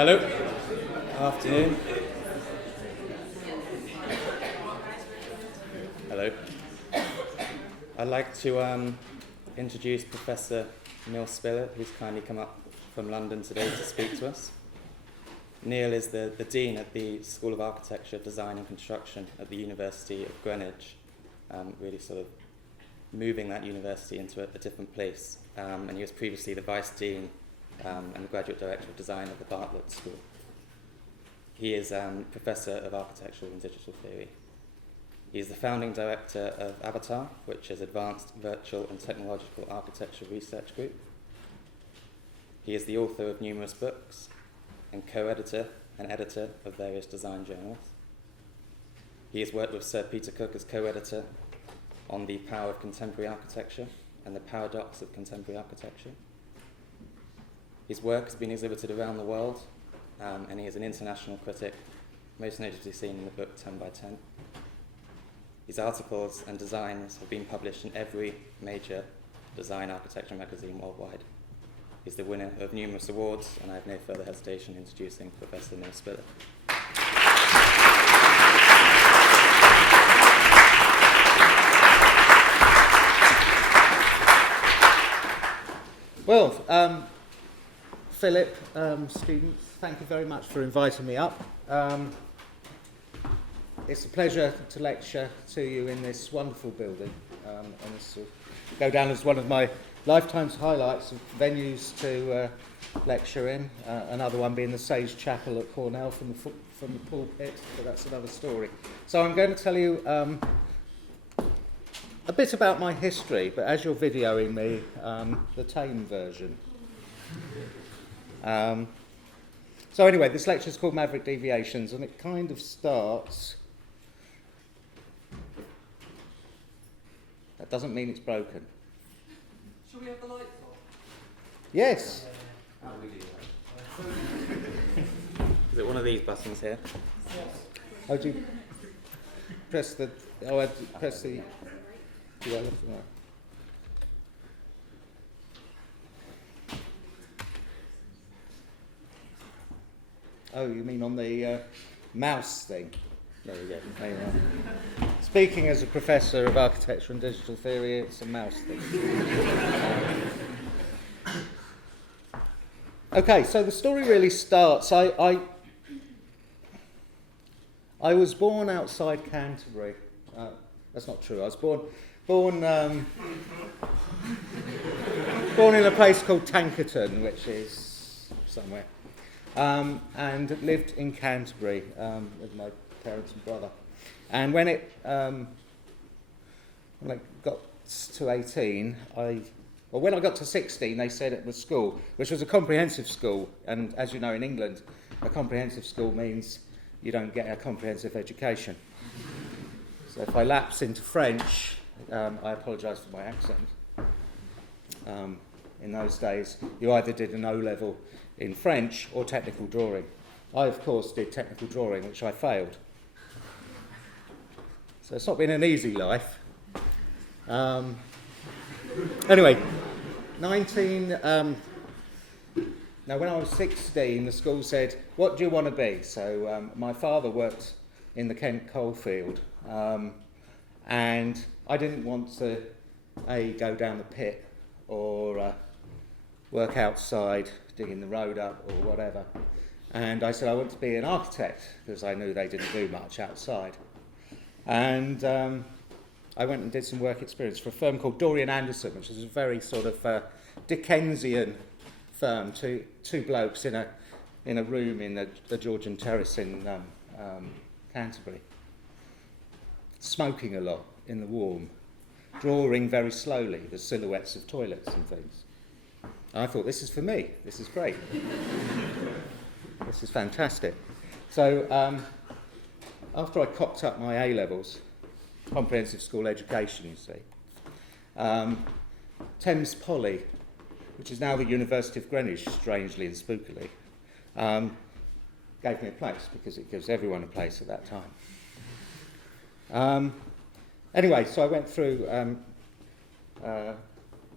Hello. Afternoon. Hello. I'd like to introduce Professor Neil Spillett, who's kindly come up from London today to speak to us. Neil is the Dean at the School of Architecture, Design and Construction at the University of Greenwich, really sort of moving that university into a different place. And he was previously the Vice Dean and the Graduate Director of Design at the Bartlett School. He is Professor of Architectural and Digital Theory. He is the founding director of Avatar, which is Advanced Virtual and Technological Architecture Research Group. He is the author of numerous books and co-editor and editor of various design journals. He has worked with Sir Peter Cook as co-editor on The Power of Contemporary Architecture and The Paradox of Contemporary Architecture. His work has been exhibited around the world, and he is an international critic, most notably seen in the book 10 by 10. His articles and designs have been published in every major design architecture magazine worldwide. He's the winner of numerous awards, and I have no further hesitation in introducing Professor Neil Spillett. Well, Philip, students, thank you very much for inviting me up. It's a pleasure to lecture to you in this wonderful building, and this will go down as one of my lifetime's highlights of venues to lecture in. Another one being the Sage Chapel at Cornell from the pulpit, but that's another story. So I'm going to tell you a bit about my history, but as you're videoing me, the tame version. So anyway, this lecture is called Maverick Deviations, and it kind of starts... That doesn't mean it's broken. Shall we have the lights on? Yes. Is it one of these buttons here? Yes. Oh, do you press the... Oh, I press the... Yeah, left and right. Oh, you mean on the mouse thing? There we go. There you are. Speaking as a professor of architecture and digital theory, it's a mouse thing. Okay, so the story really starts. I was born outside Canterbury. That's not true. I was born in a place called Tankerton, which is somewhere, and lived in Canterbury with my parents and brother. And when I got to 18, when I got to 16, they said at the school, which was a comprehensive school, and as you know in England, a comprehensive school means you don't get a comprehensive education. So if I lapse into French, I apologise for my accent. In those days, you either did an O-level in French or technical drawing. I, of course, did technical drawing, which I failed. So it's not been an easy life. Anyway, now when I was 16, the school said, what do you want to be? So my father worked in the Kent coalfield, and I didn't want to go down the pit or work outside digging the road up or whatever. And I said I want to be an architect because I knew they didn't do much outside. And I went and did some work experience for a firm called Dorian, which is a very sort of Dickensian firm. Two blokes in a room in the Georgian Terrace in Canterbury, smoking a lot in the warm, drawing very slowly the silhouettes of toilets and things. And I thought, this is for me. This is great. This is fantastic. So after I cocked up my A-levels, comprehensive school education, you see, Thames Poly, which is now the University of Greenwich, strangely and spookily, gave me a place because it gives everyone a place at that time. Anyway, so I went through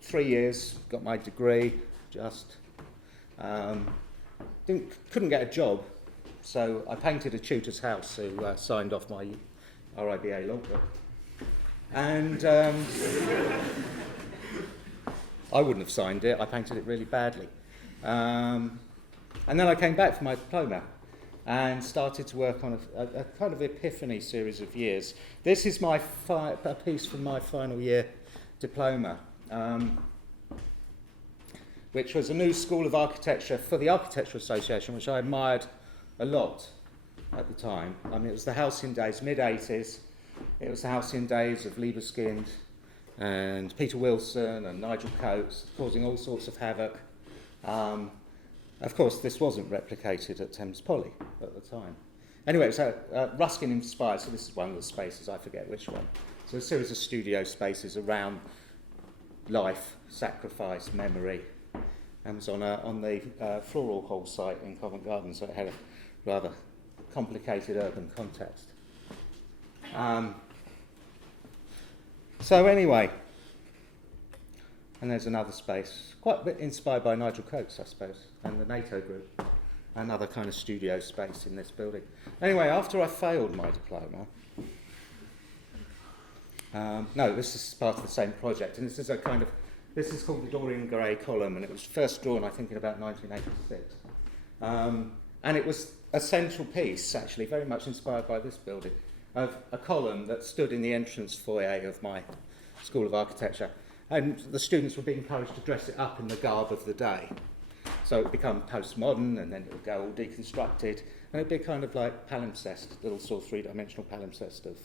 3 years, got my degree, couldn't get a job, so I painted a tutor's house who signed off my RIBA logbook. And I wouldn't have signed it, I painted it really badly. And then I came back for my diploma and started to work on a kind of epiphany series of years. This is my a piece from my final year diploma, which was a new school of architecture for the Architectural Association, which I admired a lot at the time. I mean, it was the halcyon days, mid-80s. It was the halcyon days of Liebeskind and Peter Wilson and Nigel Coates, causing all sorts of havoc. Of course, this wasn't replicated at Thames Poly at the time. Anyway, so Ruskin inspired, so this is one of the spaces, I forget which one. So a series of studio spaces around life, sacrifice, memory, and was on the Floral Hall site in Covent Garden, so it had a rather complicated urban context. So anyway, and there's another space, quite a bit inspired by Nigel Coates, I suppose, and the NATO group, another kind of studio space in this building. Anyway, after I failed my diploma, no, this is part of the same project, and this is called the Dorian Grey column, and it was first drawn, I think, in about 1986. And it was a central piece, actually, very much inspired by this building, of a column that stood in the entrance foyer of my School of Architecture. And the students were being encouraged to dress it up in the garb of the day. So it would become postmodern, and then it would go all deconstructed, and it would be kind of like palimpsest, little sort of three-dimensional palimpsest of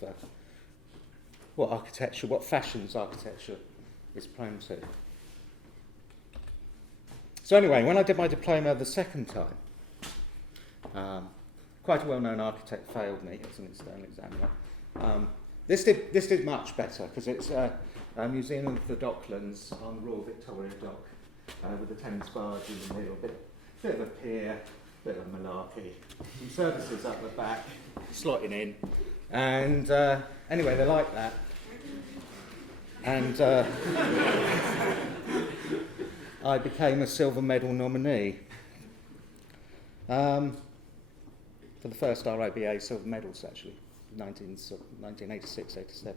what fashions architecture is prone to. So anyway, when I did my diploma the second time, quite a well-known architect failed me as an external examiner. This did much better, because it's a Museum of the Docklands on the Royal Victoria Dock, with the Thames barge in the middle, bit of a pier, bit of malarkey, some services up the back, slotting in, and anyway, they like that. And I became a silver medal nominee for the first RIBA silver medals, actually, 1986-87.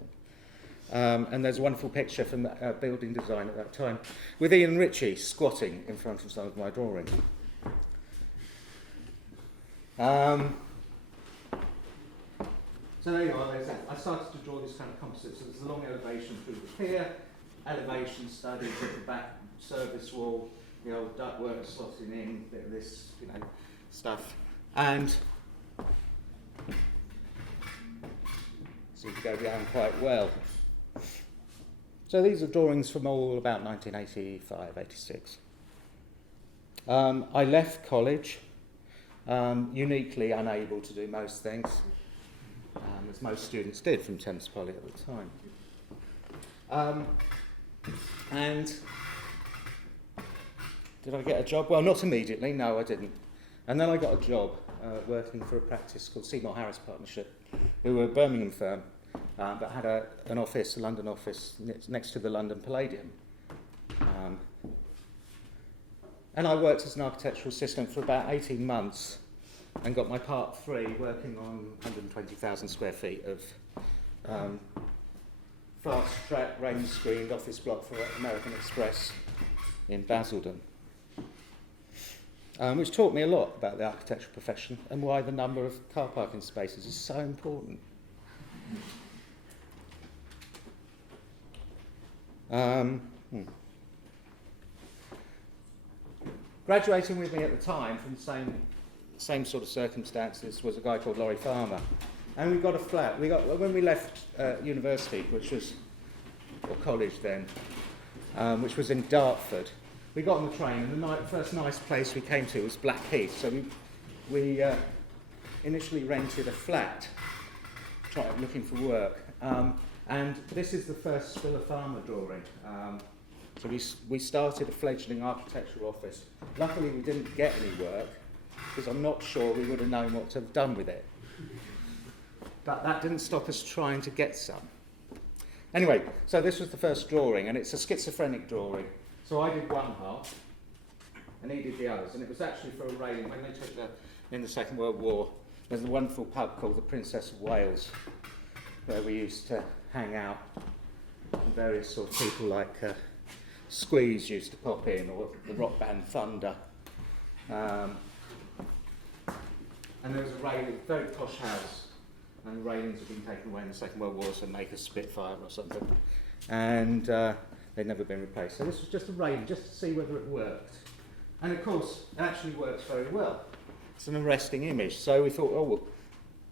And there's a wonderful picture from building design at that time with Ian Ritchie squatting in front of some of my drawings. So there you are. I started to draw this kind of composite. So there's a long elevation through the pier, elevation studies at the back service wall, the old ductwork slotting in, bit of this, stuff. And seems to go down quite well. So these are drawings from all about 1985, 86. I left college, uniquely unable to do most things, as most students did from Thames Poly at the time. And did I get a job? Well, not immediately, no I didn't. And then I got a job working for a practice called Seymour Harris Partnership, who were a Birmingham firm, but had a London office next to the London Palladium. And I worked as an architectural assistant for about 18 months and got my Part 3 working on 120,000 square feet of fast-track, rain-screened office block for American Express in Basildon, which taught me a lot about the architectural profession and why the number of car parking spaces is so important. Graduating with me at the time from the same sort of circumstances was a guy called Laurie Farmer, and we got a flat. When we left university, or college then, which was in Dartford. We got on the train, and the first nice place we came to was Blackheath. So we initially rented a flat, looking for work. And this is the first Spiller Farmer drawing. So we started a fledgling architectural office. Luckily, we didn't get any work, because I'm not sure we would have known what to have done with it. But that didn't stop us trying to get some. Anyway, so this was the first drawing, and it's a schizophrenic drawing. So I did one half, and he did the others. And it was actually for a railing. When they took in the Second World War, there's a wonderful pub called the Princess of Wales, where we used to hang out. And various sort of people like Squeeze used to pop in, or the rock band Thunder. And there was a railing, very posh house, and the railings had been taken away in the Second World War to make a Spitfire or something. And they'd never been replaced. So this was just a railing, just to see whether it worked. And of course, it actually works very well. It's an arresting image. So we thought, oh, well,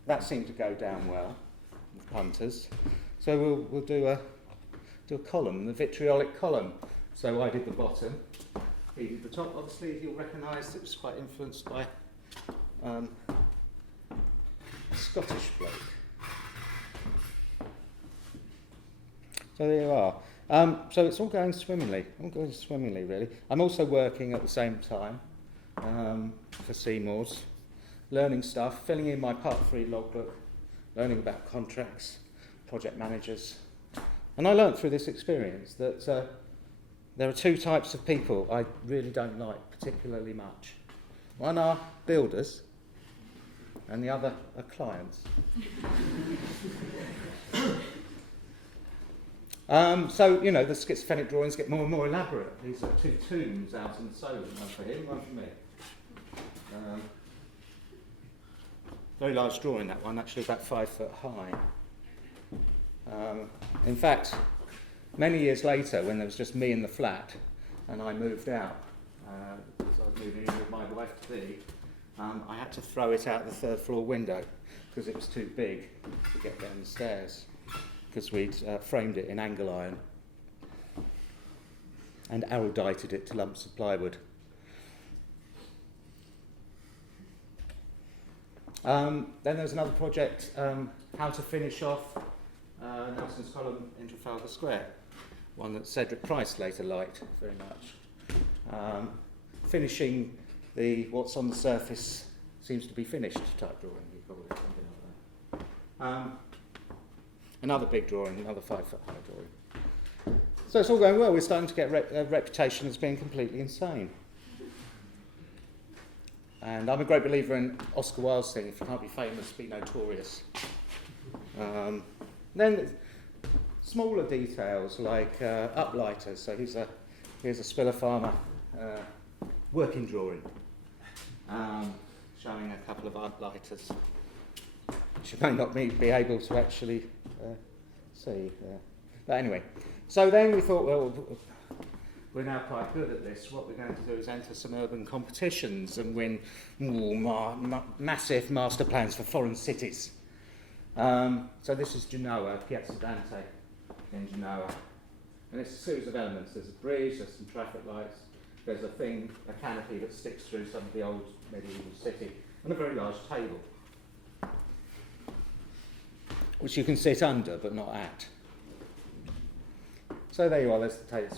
that seemed to go down well with punters. So we'll do a column, the vitriolic column. So I did the bottom, he did the top. Obviously, you'll recognise it was quite influenced by a Scottish bloke. So there you are. So it's all going swimmingly, really. I'm also working at the same time for Seymour's, learning stuff, filling in my Part 3 logbook, learning about contracts, project managers. And I learnt through this experience that there are two types of people I really don't like particularly much. One are builders, and the other are clients. So, you know, the schizophrenic drawings get more and more elaborate. These are two tombs out in the Solent, one for him, one for me. Very large drawing, that one, actually about 5 foot high. In fact, many years later, when there was just me in the flat, and I moved out, because I was moving in with my wife to be, I had to throw it out the 3rd floor window, because it was too big to get down the stairs, because we'd framed it in angle iron, and erudited it to lumps of plywood. Then there's another project, how to finish off Nelson's column in Trafalgar Square, one that Cedric Price later liked very much. Finishing what's on the surface seems to be finished type drawing, we call it, something like that. Another big drawing, another 5 foot high drawing. So it's all going well. We're starting to get a reputation as being completely insane. And I'm a great believer in Oscar Wilde's thing, if you can't be famous, be notorious. Then smaller details like uplighters. So here's a Spiller Farmer working drawing, showing a couple of uplighters, which you may not be able to actually see. But anyway, so then we thought, well, we're now quite good at this. What we're going to do is enter some urban competitions and win massive master plans for foreign cities. So this is Genoa, Piazza Dante in Genoa. And it's a series of elements. There's a bridge, there's some traffic lights, there's a canopy that sticks through some of the old medieval city, and a very large table, which you can sit under but not at. So there you are, there's the table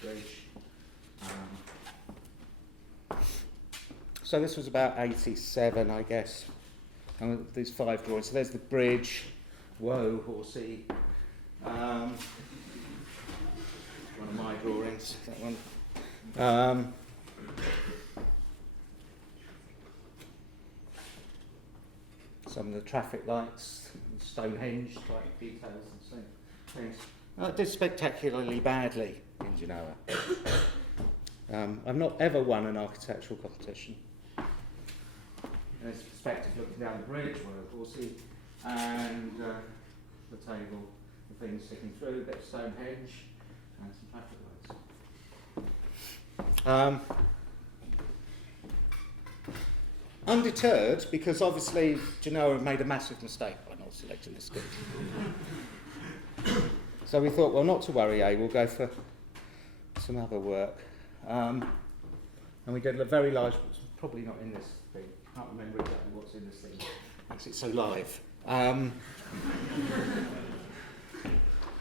bridge. So this was about 87, I guess. And these 5 drawings. So there's the bridge. Whoa, horsey. One of my drawings, that one. Some of the traffic lights, Stonehenge type details and things. It did spectacularly badly in Genoa. I've not ever won an architectural competition. There's a perspective looking down the bridge, where horsey, and the table, the things sticking through, a bit of Stonehenge, and some traffic lights. Undeterred, because obviously Genoa have made a massive mistake by not selecting the school. So we thought, well, not to worry, we'll go for some other work. And we did a very large, probably not in this thing, I can't remember exactly what's in this thing, because it's so live.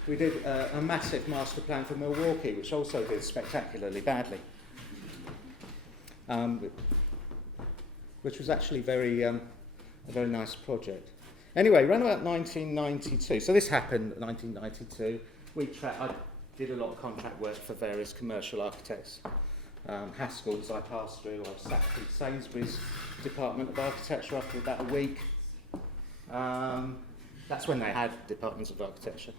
We did a massive master plan for Milwaukee, which also did spectacularly badly, which was actually a very nice project. Anyway, around about 1992, so this happened in 1992, I did a lot of contract work for various commercial architects, Haskell's I passed through. I sat through Sainsbury's Department of Architecture after about a week. That's when they had departments of architecture.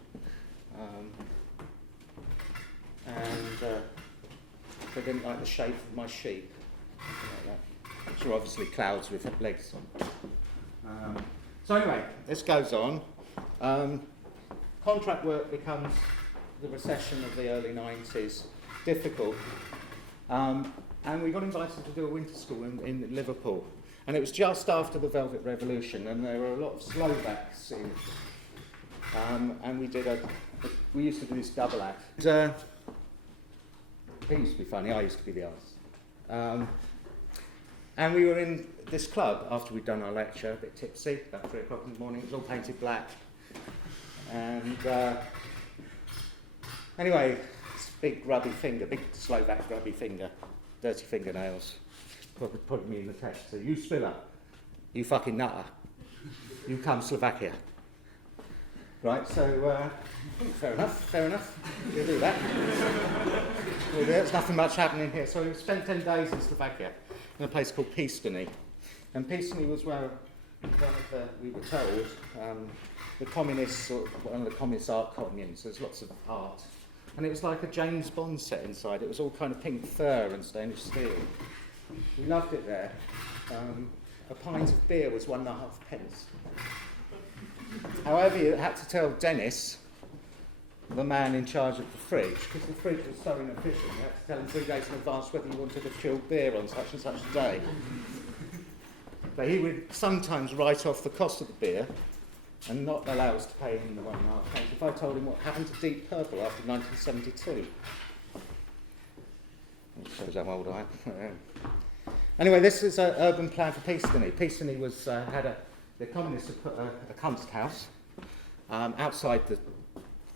They didn't like the shape of my sheep, like that, which are obviously clouds with legs on. So anyway, this goes on. Contract work becomes, the recession of the early 90s, difficult. And we got invited to do a winter school in Liverpool. And it was just after the Velvet Revolution, and there were a lot of Slovaks in. And we used to do this double act. It used to be funny, I used to be the arse. And we were in this club after we'd done our lecture, a bit tipsy, about 3 o'clock in the morning. It was all painted black. And anyway, this big grubby finger, big Slovak grubby finger, dirty fingernails, put me in the text. So, you spiller, you fucking nutter, you come Slovakia. Right, so, fair enough, we'll do that. There's nothing much happening here. So we spent 10 days in Slovakia, in a place called Pistony. And Pistony was where we were told, the communists, or one of the communist art communes, there's lots of art. And it was like a James Bond set inside. It was all kind of pink fur and stainless steel. We loved it there. A pint of beer was 1.5 pence. However, you had to tell Dennis, the man in charge of the fridge, because the fridge was so inefficient, you had to tell him 3 days in advance whether you wanted a chilled beer on such and such a day. But he would sometimes write off the cost of the beer and not allow us to pay him the 1.5 pence if I told him what happened to Deep Purple after 1972. That shows how old I am. Anyway, this is an urban plan for Pistony. Pistony was, the communists had put a Kunsthaus outside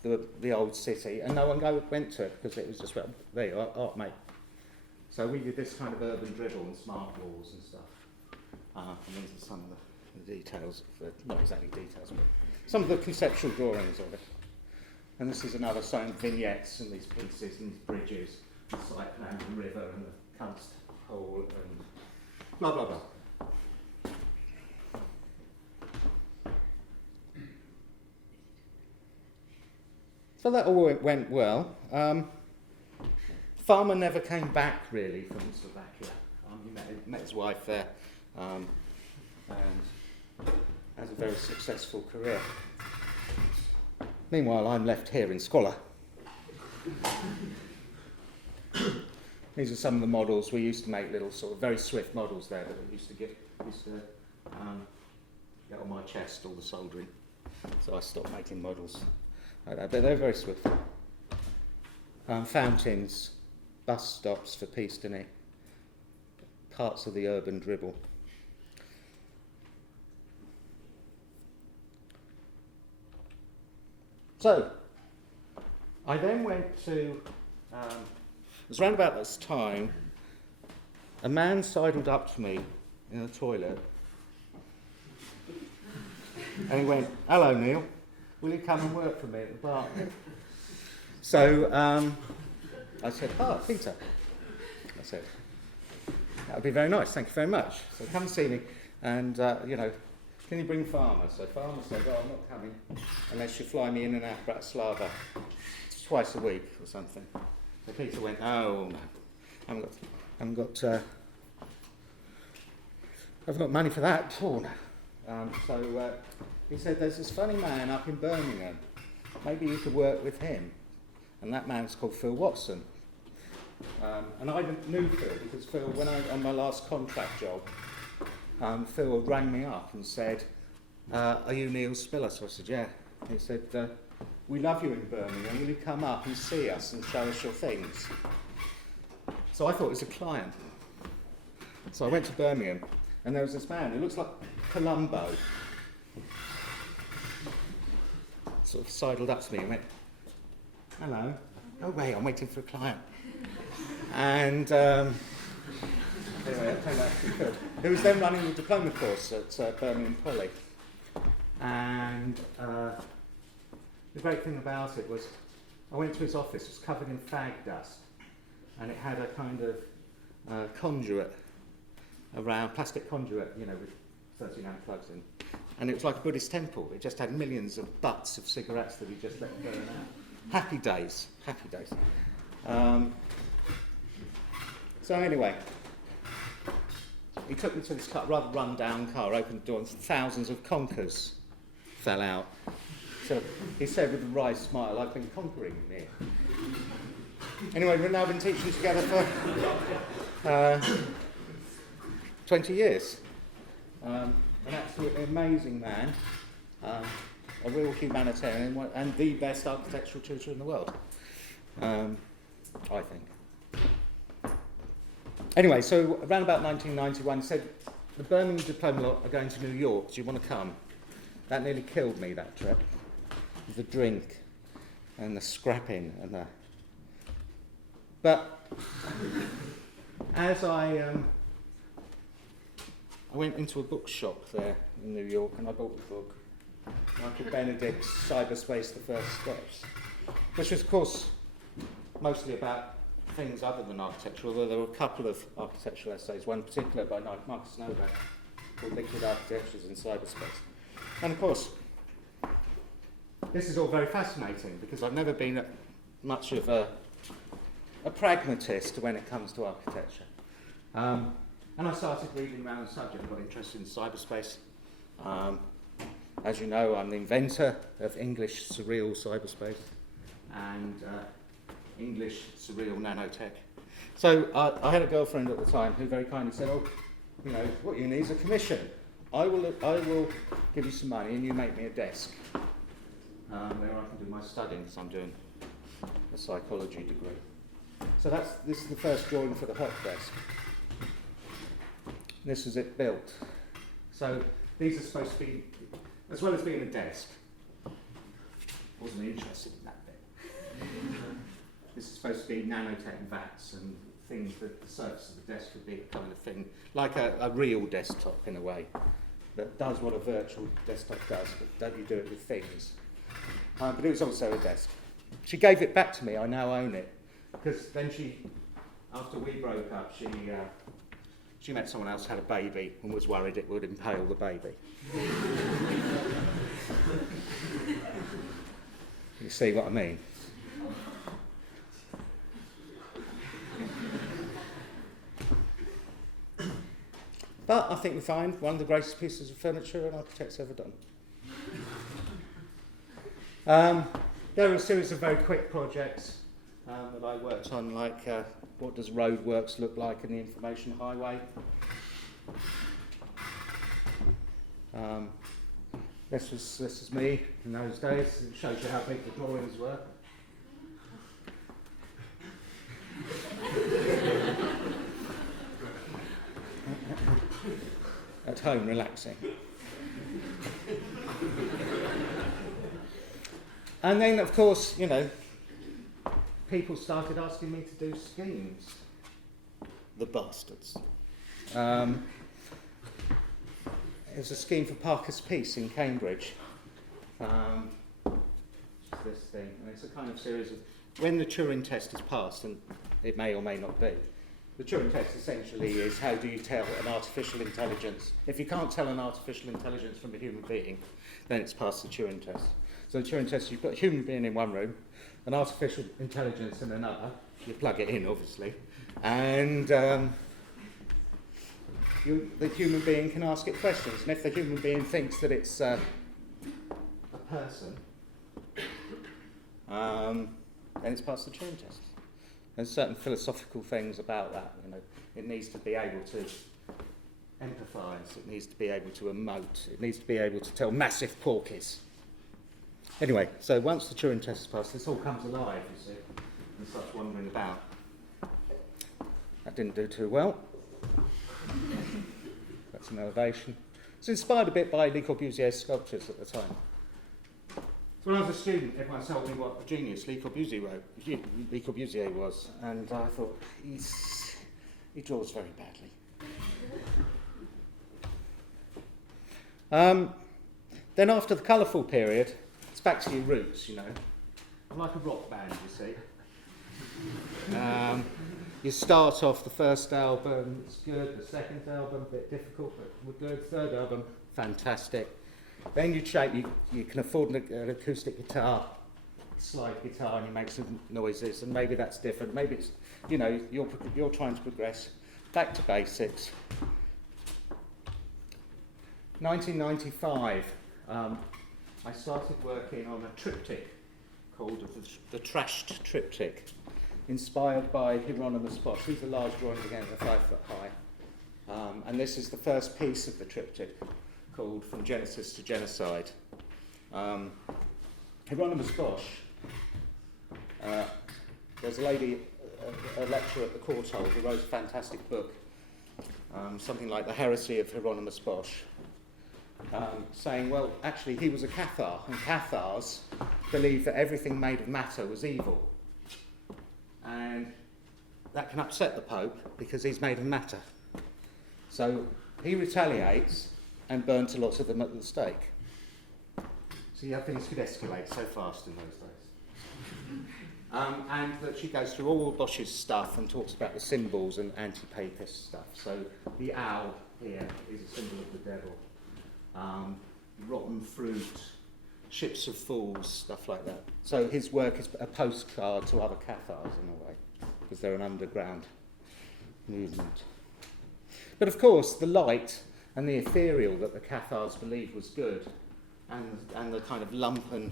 the old city, and no one went to it because it was just, well, there you are, art, mate. So we did this kind of urban dribble and smart walls and stuff. And these are some of the details, not exactly details, but some of the conceptual drawings of it. And this is another some vignettes and these pieces and these bridges, the site plan, the river and the Kunst hole and blah, blah, blah. So that all went well. Farmer never came back really from Slovakia. He met his wife there and has a very successful career. Meanwhile, I'm left here in Scholar. These are some of the models. We used to make little sort of very swift models there that we used to get on my chest, all the soldering. So I stopped making models like that, but they're very swift. Fountains, bus stops for Pistony, parts of the urban dribble. So, I then went to, it was around about this time, a man sidled up to me in the toilet, and he went, "Hello, Neil, will you come and work for me at the Bartlett?" So I said, "Oh, Peter." I said, "That would be very nice, thank you very much. So come see me, and, can you bring Farmer?" So Farmer said, "Oh, I'm not coming unless you fly me in and out of Bratislava twice a week or something." So Peter went, "Oh, no, I haven't got money for that." Oh, no. So he said, "There's this funny man up in Birmingham. Maybe you could work with him." And that man's called Phil Watson. And I knew Phil because Phil, when on my last contract job, Phil rang me up and said, "Are you Neil Spiller?" So I said, "Yeah." He said, "We love you in Birmingham. Will you come up and see us and show us your things?" So I thought it was a client. So I went to Birmingham, and there was this man who looks like Columbo. Sort of sidled up to me and went, "Hello." "Oh, wait, I'm waiting for a client." And anyway, that turned out to be good. He was then running the diploma course at Birmingham Poly. And the great thing about it was, I went to his office, it was covered in fag dust, and it had a kind of conduit around, plastic conduit, you know, with 13-amp plugs in. And it was like a Buddhist temple. It just had millions of butts of cigarettes that he just let burn out. Happy days, happy days. So anyway, he took me to this car, rather run-down car, opened the door, and thousands of conkers fell out. So he said with a wry smile, "I've been conquering here." Anyway, we've now been teaching together for 20 years. An absolutely amazing man, a real humanitarian, and the best architectural tutor in the world, I think. Anyway, so around about 1991, he said, "The Birmingham diploma lot are going to New York. Do you want to come?" That nearly killed me, that trip. The drink and the scrapping and the... But as I went into a bookshop there in New York and I bought the book, Michael Benedict's Cyberspace, The First Steps, which was, of course, mostly about things other than architecture, although there were a couple of architectural essays, one particular by Marcus Novak called Liquid Architectures in Cyberspace. And of course, this is all very fascinating because I've never been much of a pragmatist when it comes to architecture. And I started reading around the subject. I got interested in cyberspace. As you know, I'm the inventor of English surreal cyberspace and English surreal nanotech. So I had a girlfriend at the time who very kindly said, "Oh, you know, what you need is a commission. I will give you some money and you make me a desk where I can do my studying, because I'm doing a psychology degree." So this is the first drawing for the hot desk. This is it built. So these are supposed to be, as well as being a desk, wasn't interested in that bit. This is supposed to be nanotech vats and things that the surface of the desk would be a kind of thing, like a real desktop in a way, that does what a virtual desktop does, but don't you do it with things. But it was also a desk. She gave it back to me, I now own it, because then after we broke up, she met someone else, had a baby, and was worried it would impale the baby. You see what I mean? But I think we find one of the greatest pieces of furniture an architect's ever done. There were a series of very quick projects that I worked on, like what does roadworks look like in the information highway? This was me in those days. It shows you how big the drawings were. At home, relaxing. And then, of course, you know, people started asking me to do schemes. The bastards. It was a scheme for Parker's Peace in Cambridge. This thing, and it's a kind of series of, when the Turing test is passed, and it may or may not be, the Turing test essentially is how do you tell an artificial intelligence. If you can't tell an artificial intelligence from a human being, then it's passed the Turing test. So the Turing test, you've got a human being in one room, an artificial intelligence in another. You plug it in, obviously, and the human being can ask it questions. And if the human being thinks that it's a person, then it's passed the Turing test. There's certain philosophical things about that. You know, it needs to be able to empathise. It needs to be able to emote. It needs to be able to tell massive porkies. Anyway, so once the Turing test is passed, this all comes alive, you see, and starts wandering about. That didn't do too well. That's an elevation. It's inspired a bit by Le Corbusier's sculptures at the time. So when I was a student, everyone told me what a genius Le Corbusier was, and I thought, he draws very badly. Then after the colourful period, it's back to your roots, you know. I'm like a rock band, you see. you start off the first album, it's good. The second album, a bit difficult, but we're good. Third album, fantastic. Then you can afford an acoustic guitar, slide guitar, and you make some noises, and maybe that's different. Maybe it's, you're trying to progress back to basics. 1995, I started working on a triptych called the Trashed Triptych, inspired by Hieronymus Bosch. These are large drawings again, they're 5 foot high. And this is the first piece of the triptych, called From Genesis to Genocide. Hieronymus Bosch, there's a lady, a lecturer at the Courtauld, who wrote a fantastic book, something like The Heresy of Hieronymus Bosch, saying, well, actually he was a Cathar, and Cathars believed that everything made of matter was evil. And that can upset the Pope because he's made of matter. So he retaliates and burns lots of them at the stake. So yeah, things could escalate so fast in those days. And that she goes through all Bosch's stuff and talks about the symbols and anti-papist stuff. So the owl here is a symbol of the devil. Rotten fruit, ships of fools, stuff like that. So his work is a postcard to other Cathars in a way, because they're an underground movement. But of course, the light and the ethereal that the Cathars believed was good, and the kind of lumpen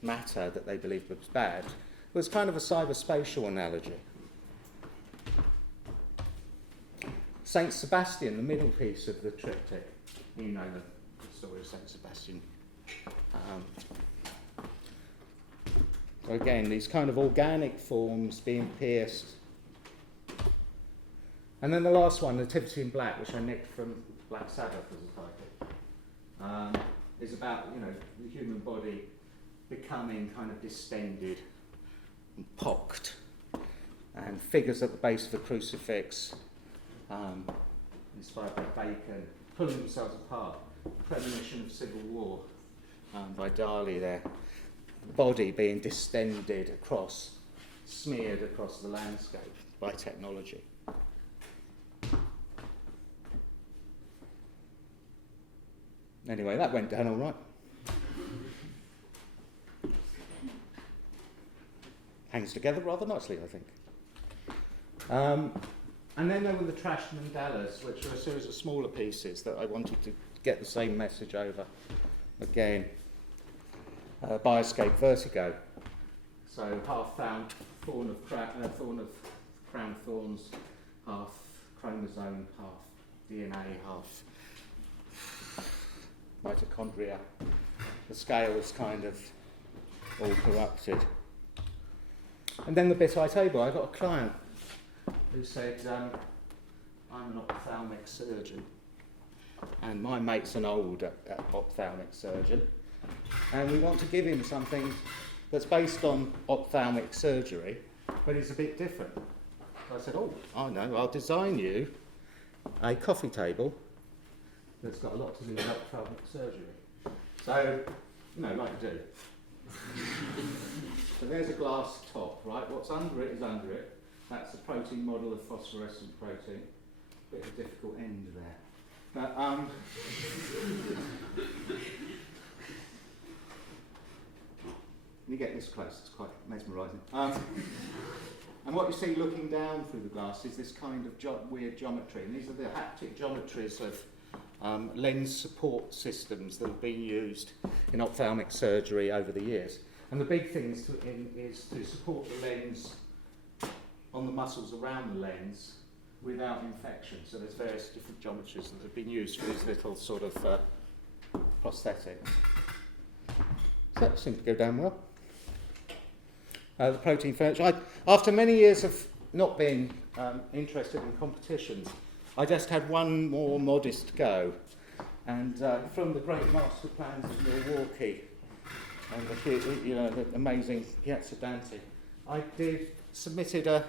matter that they believed was bad, was kind of a cyberspatial analogy. Saint Sebastian, the middle piece of the triptych, you know the story of Saint Sebastian. So again, these kind of organic forms being pierced. And then the last one, Nativity in Black, which I nicked from Black Sabbath as a title, is about, the human body becoming kind of distended and pocked, and figures at the base of a crucifix, inspired by Bacon, pulling themselves apart. Premonition of Civil War by Dali there. The body being distended smeared across the landscape by technology. Anyway, that went down all right. Hangs together rather nicely, I think. And then there were the trashed mandalas, which are a series of smaller pieces that I wanted to get the same message over again. Bioscape Vertigo. So half thorn of crown thorns, half chromosome, half DNA, half mitochondria. The scale's kind of all corrupted. And then the bit I table, I got a client who said, I'm an ophthalmic surgeon, and my mate's an old ophthalmic surgeon, and we want to give him something that's based on ophthalmic surgery, but is a bit different. So I said, I know, I'll design you a coffee table that's got a lot to do with ophthalmic surgery. So, like I do. So there's a glass top, right? What's under it is under it. That's a protein model of phosphorescent protein. Bit of a difficult end there. But, when you get this close, it's quite mesmerising. And what you see looking down through the glass is this kind of weird geometry. And these are the haptic geometries of lens support systems that have been used in ophthalmic surgery over the years. And the big thing is to support the lens on the muscles around the lens without infection. So there's various different geometries that have been used for these little sort of prosthetics. So that seemed to go down well. The protein furniture. After many years of not being interested in competitions, I just had one more modest go. And from the great master plans of Milwaukee and the amazing Piazza Dante, I submitted a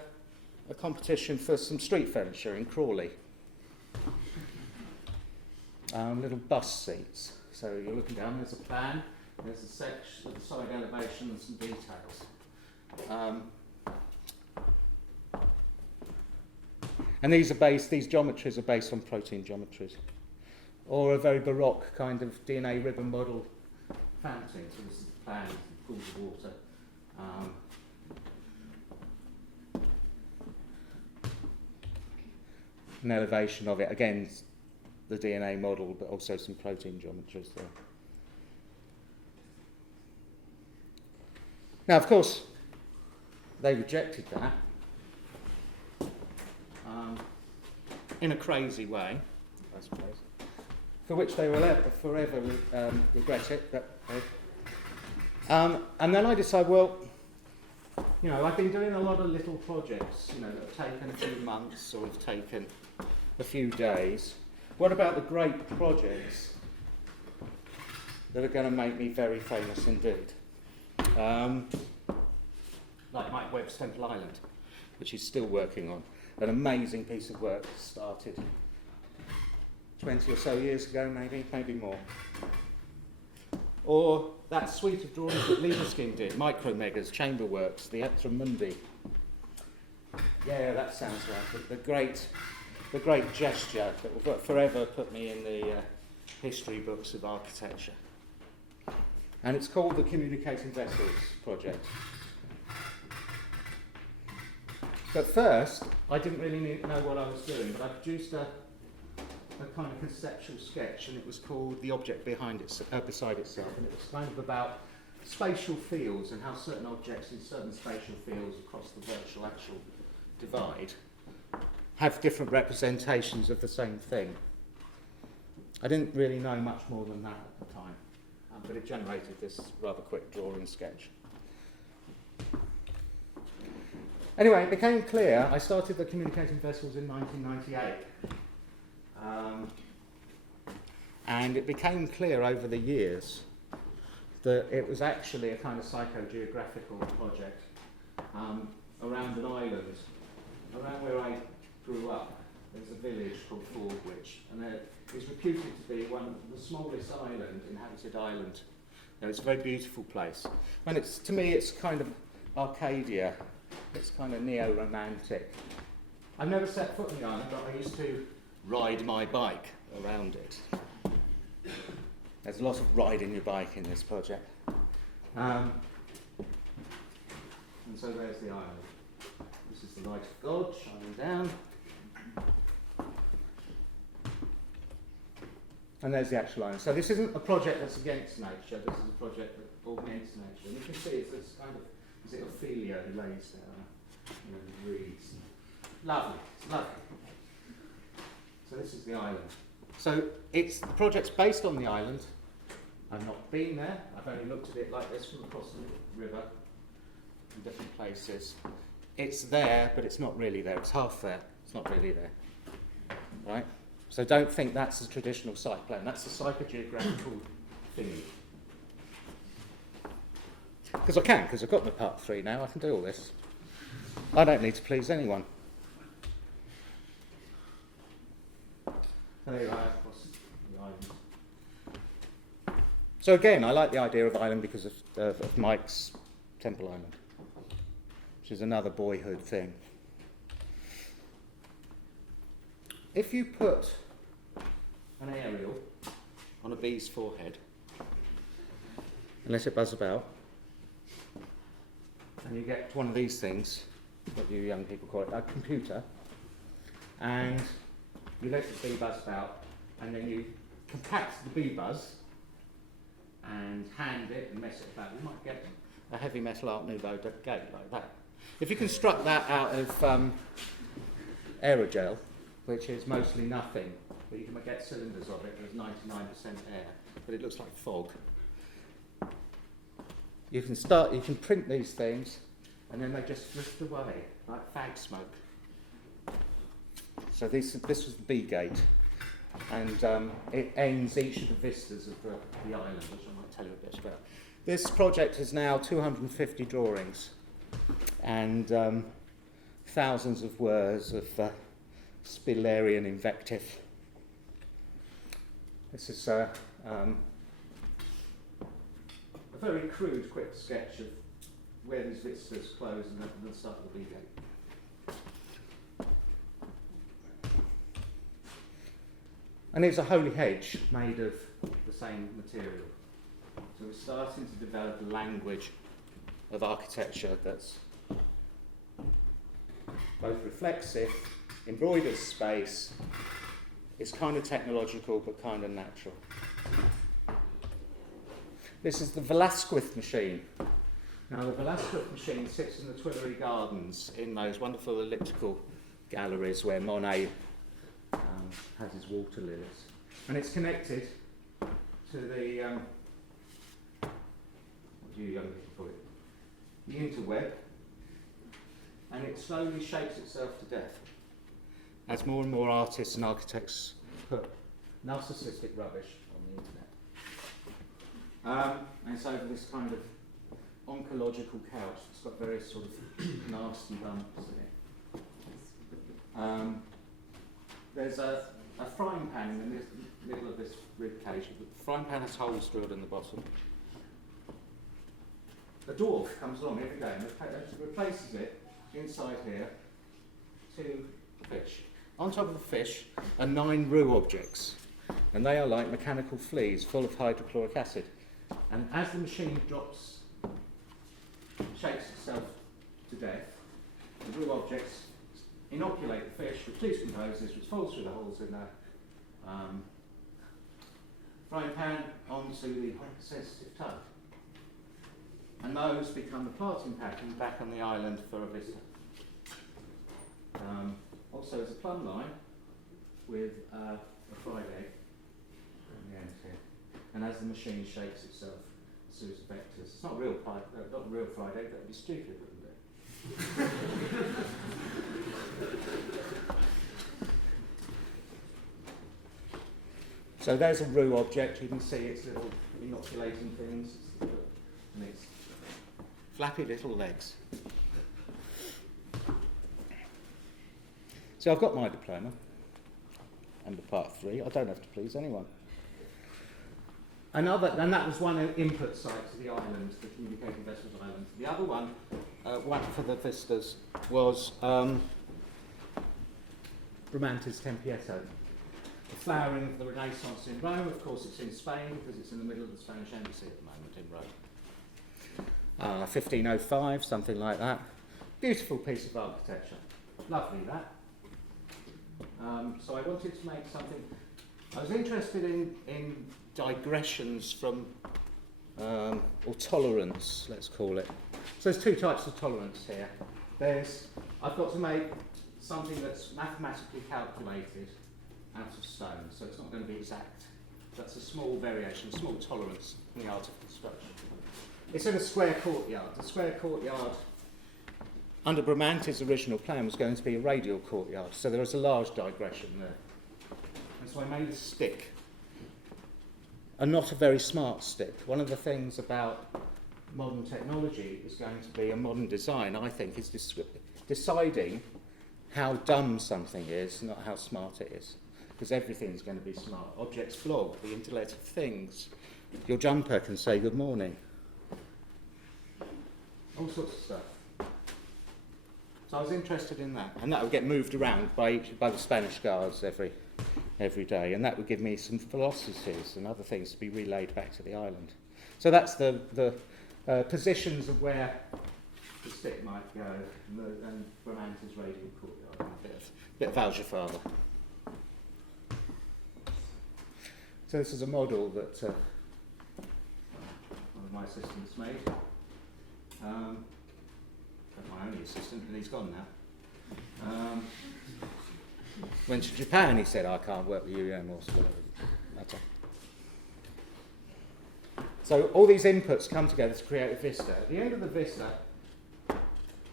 competition for some street furniture in Crawley. Little bus seats. So you're looking down, there's a plan, there's a section, the side elevation and some details. And these geometries are based on protein geometries. Or a very baroque kind of DNA ribbon model fountain. So this is the plan, pools of water. An elevation of it, again, the DNA model, but also some protein geometries there. Now, of course, they rejected that in a crazy way, I suppose, for which they will forever regret it. And then I decided, well, you know, I've been doing a lot of little projects, you know, that have taken a few months or have taken a few days. What about the great projects that are going to make me very famous indeed? Like Mike Webb's Temple Island, which he's still working on. An amazing piece of work started 20 or so years ago, maybe more. Or that suite of drawings that Libeskind did, Micromegas, Chamber Works, the Etra Mundi. Yeah, that sounds like it. The great gesture that will forever put me in the history books of architecture. And it's called the Communicating Vessels Project. But first, I didn't really know what I was doing, but I produced a kind of conceptual sketch, and it was called The Object Beside Itself, and it was kind of about spatial fields and how certain objects in certain spatial fields across the virtual actual divide have different representations of the same thing. I didn't really know much more than that at the time, but it generated this rather quick drawing sketch. Anyway, it became clear. I started the Communicating Vessels in 1998. And it became clear over the years that it was actually a kind of psychogeographical project around an island, around where I grew up. There's a village called Greenwich, and it is reputed to be the smallest inhabited island. It's a very beautiful place. And to me, it's kind of Arcadia. It's kind of neo-romantic. I've never set foot on the island, but I used to ride my bike around it. There's a lot of riding your bike in this project. And so there's the island. This is the light of God shining down. And there's the actual island. So this isn't a project that's against nature, this is a project that augments nature. And you can see it's this kind of, is it Ophelia who lays there, you know, the reeds. Lovely, it's lovely. So this is the island. So the project's based on the island. I've not been there. I've only looked at it like this from across the river in different places. It's there, but it's not really there. It's half there. It's not really there. Right? So don't think that's a traditional site plan. That's a psychogeographical thingy. Because I've got my part 3 now. I can do all this. I don't need to please anyone. There you are, across the island. So again, I like the idea of island because of Mike's Temple Island, which is another boyhood thing. If you put an aerial on a bee's forehead and let it buzz about, and you get one of these things, what you young people call it, a computer, and you let the bee buzz about, and then you compact the bee buzz and hand it and mess it about, you might get a heavy metal Art Nouveau gate like that. If you construct that out of aerogel, which is mostly nothing, but you can get cylinders of it, there's 99% air, but it looks like fog. You can print these things, and then they just drift away, like fag smoke. So this was the bee gate, and it ends each of the vistas of the island, which I might tell you a bit about. This project is now 250 drawings, and thousands of words of Spillerian invective. This is a very crude, quick sketch of where these vistas close and the start of the bee gate. And it's a holy hedge made of the same material. So we're starting to develop a language of architecture that's both reflexive, embroidered space, it's kind of technological but kind of natural. This is the Velasquez machine. Now the Velasquez machine sits in the Tuileries Gardens in those wonderful elliptical galleries where Monet has his water lilies. And it's connected to the, what do you young people call it? The interweb. And it slowly shapes itself to death as more and more artists and architects put narcissistic rubbish on the internet. And it's over this kind of oncological couch that's got various sort of nasty bumps in it. There's a frying pan in the middle of this rib cage. The frying pan has holes drilled in the bottom. A dwarf comes along every day and replaces it inside here 2 fish. On top of the fish are 9 roux objects, and they are like mechanical fleas full of hydrochloric acid. And as the machine shapes itself to death, the roux objects inoculate the fish with 2 composers, which falls through the holes in the frying pan onto the hypersensitive tub. And those become the parting pattern back on the island for a vista. Also, there's a plumb line with a fried egg on the end here. And as the machine shakes itself, a series of vectors. It's not real fried egg, that would be stupid, wouldn't it? So there's a roux object. You can see its little inoculating things, and its flappy little legs. So I've got my diploma, and the part 3. I don't have to please anyone. And that was one input site to the island, the communicating vessels island. The other one for the vistas, was Bramante's Tempietto. The flowering of the Renaissance in Rome. Of course, it's in Spain because it's in the middle of the Spanish embassy at the moment in Rome. 1505, something like that. Beautiful piece of architecture. Lovely, that. So I wanted to make something. I was interested in digressions from, or tolerance, let's call it. So there's 2 types of tolerance here. I've got to make something that's mathematically calculated out of stone, so it's not going to be exact. That's a small variation, a small tolerance in the art of construction. It's in a square courtyard. The square courtyard, under Bramante's original plan, was going to be a radial courtyard, so there was a large digression there. And so I made a stick, and not a very smart stick. One of the things about modern technology is going to be, a modern design, I think, is deciding how dumb something is, not how smart it is. Because everything's going to be smart. Objects flog, the Internet of Things. Your jumper can say good morning. All sorts of stuff. So I was interested in that. And that would get moved around by the Spanish guards every day. And that would give me some philosophies and other things to be relayed back to the island. So that's the positions of where the stick might go, and Bramante's radial courtyard, and a bit of Algefara. So this is a model that one of my assistants made. My only assistant, and he's gone now. Went to Japan, he said, I can't work with you anymore. So all these inputs come together to create a vista. At the end of the vista,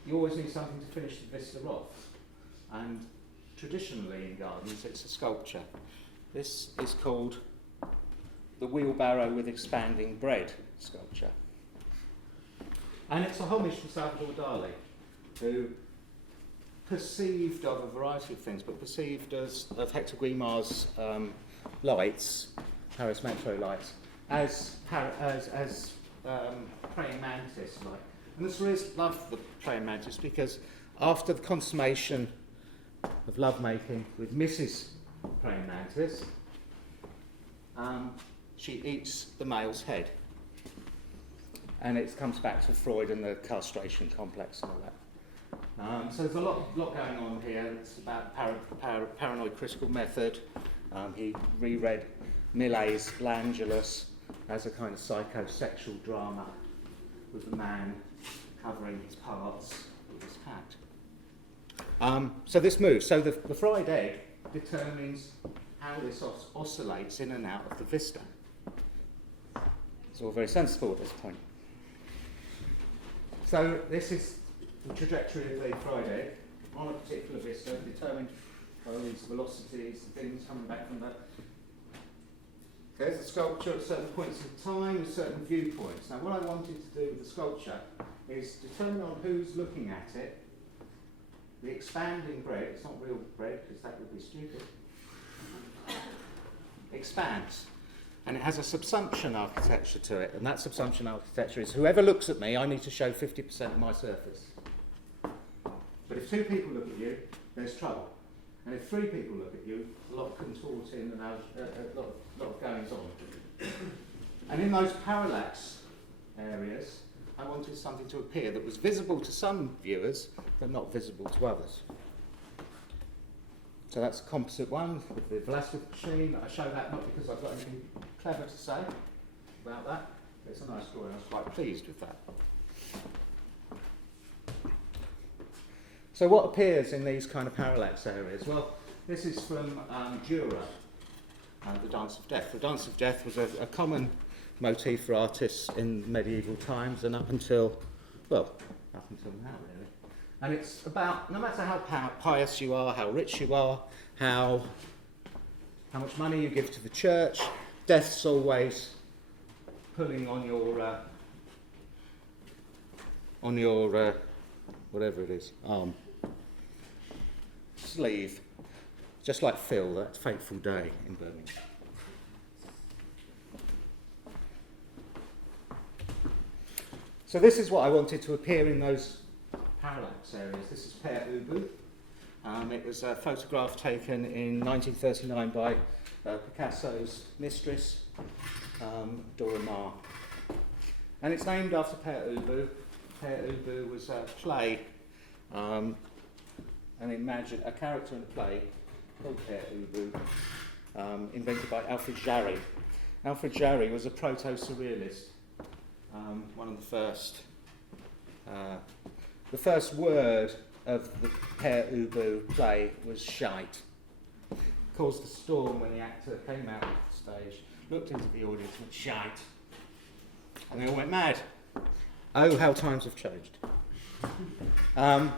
you always need something to finish the vista off. And traditionally in gardens, it's a sculpture. This is called the wheelbarrow with expanding bread sculpture. And it's a homage to Salvador Dali, who perceived of a variety of things, but perceived of Hector Guimar's lights, Paris Metro lights, as praying mantis like. And this really loved the praying mantis because after the consummation of lovemaking with Mrs. Praying Mantis, she eats the male's head. And it comes back to Freud and the castration complex and all that. So there's a lot going on here. It's about paranoid critical method. He reread Millet's Blandulus as a kind of psychosexual drama with the man covering his parts with his hat. So this moves. So the fried egg determines how this oscillates in and out of the vista. It's all very sensible at this point. So this is the trajectory of the fried egg on a particular vista, determined by all these velocities and things coming back from that. There's the sculpture at certain points in time with certain viewpoints. Now what I wanted to do with the sculpture is determine on who's looking at it. The expanding bread, it's not real bread because that would be stupid, expands. And it has a subsumption architecture to it, and that subsumption architecture is whoever looks at me, I need to show 50% of my surface. But if 2 people look at you, there's trouble. And if 3 people look at you, a lot of contorting and a lot of goings on. And in those parallax areas, I wanted something to appear that was visible to some viewers, but not visible to others. So that's composite one with the Velasquez machine. I show that not because I've got anything clever to say about that. It's a nice drawing. I was quite pleased with that. So what appears in these kind of parallax areas? Well, this is from Jura, the Dance of Death. The Dance of Death was a common motif for artists in medieval times and up until now, really. And it's about, no matter how pious you are, how rich you are, how much money you give to the church, death's always pulling on your whatever it is, arm, sleeve, just like Phil, that fateful day in Birmingham. So this is what I wanted to appear in those parallax areas. This is Père Ubu. It was a photograph taken in 1939 by Picasso's mistress, Dorian. And it's named after Père Ubu. Père Ubu was a play, a character in a play called Père Ubu, invented by Alfred Jarry. Alfred Jarry was a proto-surrealist, one of the first. The first word of the Père Ubu play was shite. Caused a storm when the actor came out of the stage, looked into the audience and went shite. And they all went mad. Oh, how times have changed. Père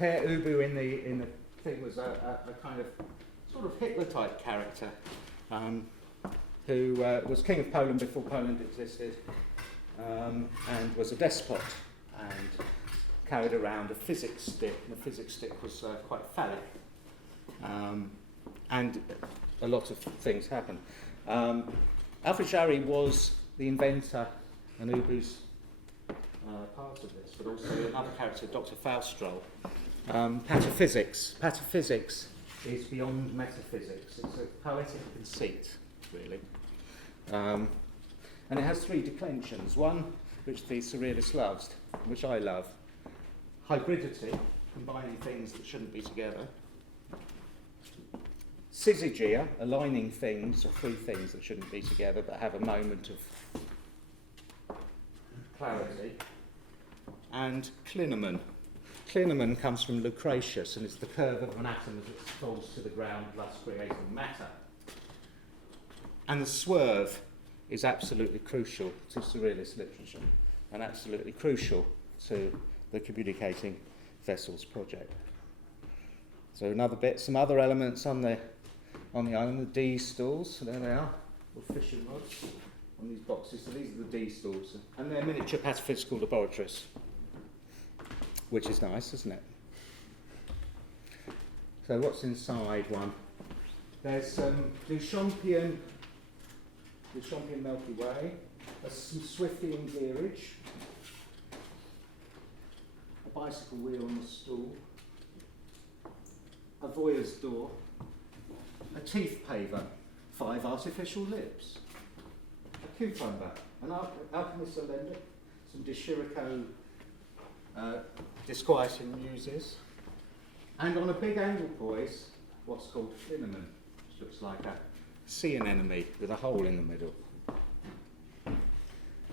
Ubu in the thing was a kind of sort of Hitler-type character who was king of Poland before Poland existed and was a despot and carried around a physics stick. And the physics stick was quite phallic. And a lot of things happened. Alfred Jarry was the inventor and Ubu's part of this, but also another character, Dr. Faustroll. Pataphysics. Pataphysics is beyond metaphysics. It's a poetic conceit, really. And it has 3 declensions. One, which the surrealist loves, which I love. Hybridity, combining things that shouldn't be together. Syzygia, aligning things, or 3 things that shouldn't be together but have a moment of clarity. And clinamen. Clinamen comes from Lucretius and it's the curve of an atom as it falls to the ground, thus creating matter. And the swerve is absolutely crucial to surrealist literature and absolutely crucial to the Communicating Vessels project. So another bit, some other elements on the island, the D stools, so there they are, or fishing rods on these boxes. So these are the D stools, and they're miniature pataphysical laboratories, which is nice, isn't it? So what's inside one? There's Duchampian Milky Way, some Swiftian gearage, a bicycle wheel on the stool, a voyeur's door, a teeth paver 5 artificial lips, a cucumber, an alchemist's alembic, some Dishiriko disquieting muses, and on a big angle poise, what's called liniment, which looks like a sea anemone with a hole in the middle.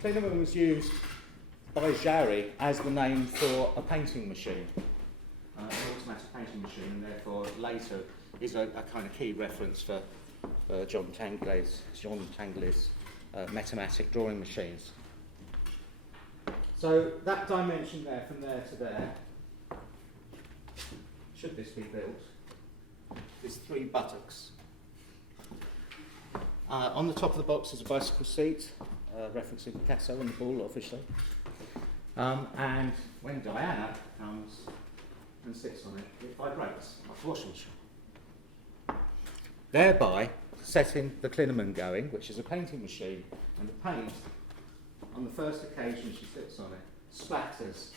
Liniment was used by Jarry as the name for a painting machine, an automatic painting machine, and therefore later is a kind of key reference for John Tangley's metamatic drawing machines. So that dimension there, from there to there, should this be built, is 3 buttocks. On the top of the box is a bicycle seat, referencing Picasso and the bull, obviously. And when Diana comes and sits on it, it vibrates like a washing machine, thereby setting the Klineman going, which is a painting machine, and the paint, on the first occasion she sits on it, splatters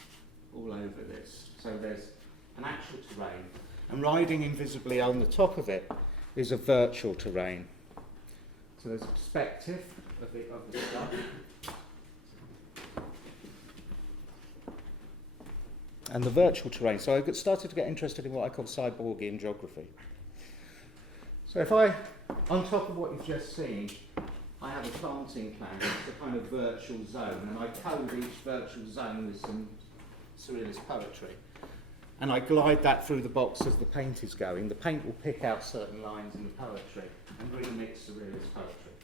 all over this. So there's an actual terrain, and riding invisibly on the top of it is a virtual terrain. So there's a perspective of the stuff. And the virtual terrain. So I started to get interested in what I call cyborgian geography. So if I, on top of what you've just seen, I have a planting plan, it's a kind of virtual zone, and I code each virtual zone with some surrealist poetry. And I glide that through the box as the paint is going. The paint will pick out certain lines in the poetry and remix surrealist poetry.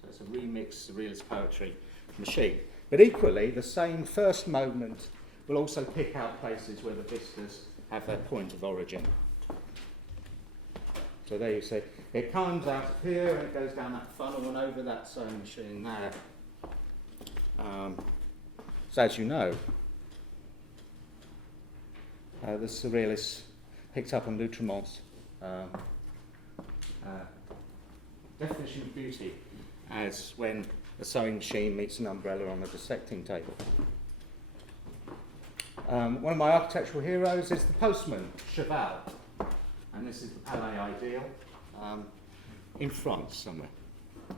So it's a remixed surrealist poetry machine. But equally, the same first moment will also pick out places where the vistas have their point of origin. So there you see, it comes out of here and it goes down that funnel and over that sewing machine there. So as you know, the surrealists picked up on Loutremont's definition of beauty as when a sewing machine meets an umbrella on a dissecting table. One of my architectural heroes is the postman, Cheval, and this is the Palais Ideal in France somewhere.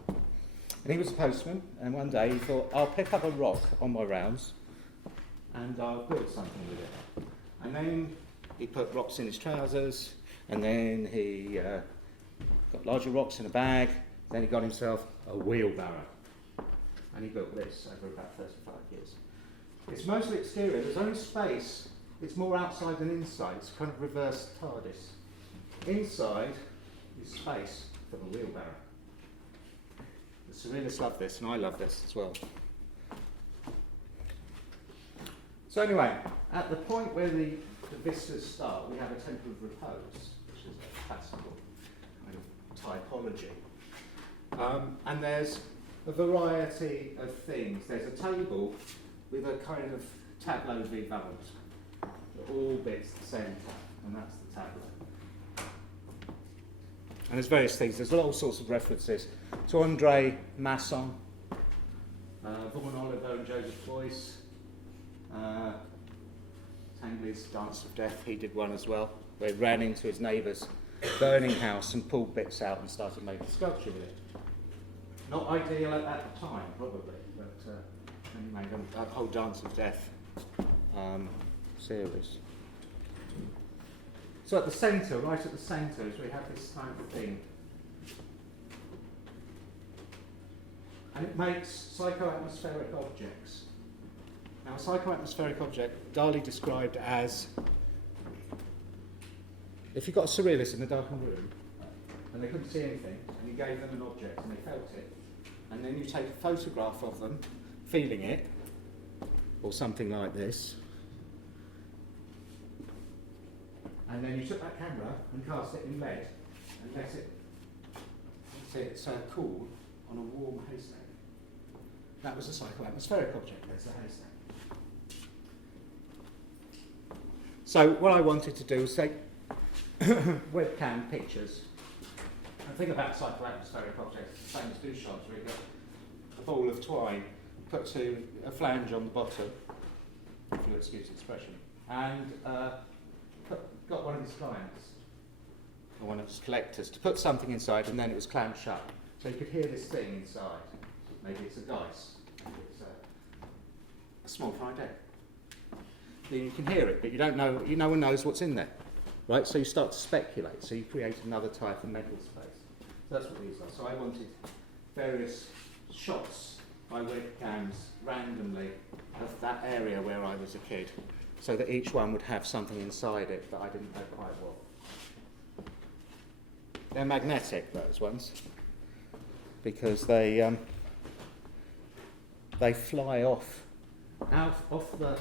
And he was a postman, and one day he thought, I'll pick up a rock on my rounds and I'll build something with it. And then he put rocks in his trousers, and then he got larger rocks in a bag, then he got himself a wheelbarrow. And he built this over about 35 years. It's mostly exterior, there's only space, it's more outside than inside, it's kind of reverse TARDIS. Inside is space for the wheelbarrow. The surrealists love this, and I love this as well. So anyway, at the point where the vistas start, we have a temple of repose, which is a classical kind of typology. And there's a variety of things. There's a table with a kind of tableau vivant that all bits the centre, and that's the tableau. And there's various things. There's all sorts of references to André Masson, Vaughan Oliver and Joseph Boyce, Tangley's Dance of Death, he did one as well, where he ran into his neighbour's burning house and pulled bits out and started making sculpture with it. Not ideal at that time, probably, but he made a whole Dance of Death series. So at the centre, right at the centre, is we have this kind of thing. And it makes psychoatmospheric objects. Now, a psychoatmospheric object, Dali described as, if you got a surrealist in a darkened room, and they couldn't see anything, and you gave them an object and they felt it, and then you take a photograph of them feeling it, or something like this, and then you took that camera and cast it in lead and let it cool on a warm haystack. That was a psychoatmospheric object. There's the haystack. So what I wanted to do was take webcam pictures and think about psychoatmospheric objects, the same as Duchamp's, where you got a ball of twine put to a flange on the bottom, if you'll excuse the expression, and got one of his clients or one of his collectors, to put something inside, and then it was clamped shut. So you could hear this thing inside. Maybe it's a dice, maybe it's a small fried egg. Then you can hear it, but you don't know. No one knows what's in there, right? So you start to speculate. So you create another type of mental space. So that's what these are. So I wanted various shots by webcams randomly of that area where I was a kid, so that each one would have something inside it that I didn't know quite what. They're magnetic, those ones, because they fly off the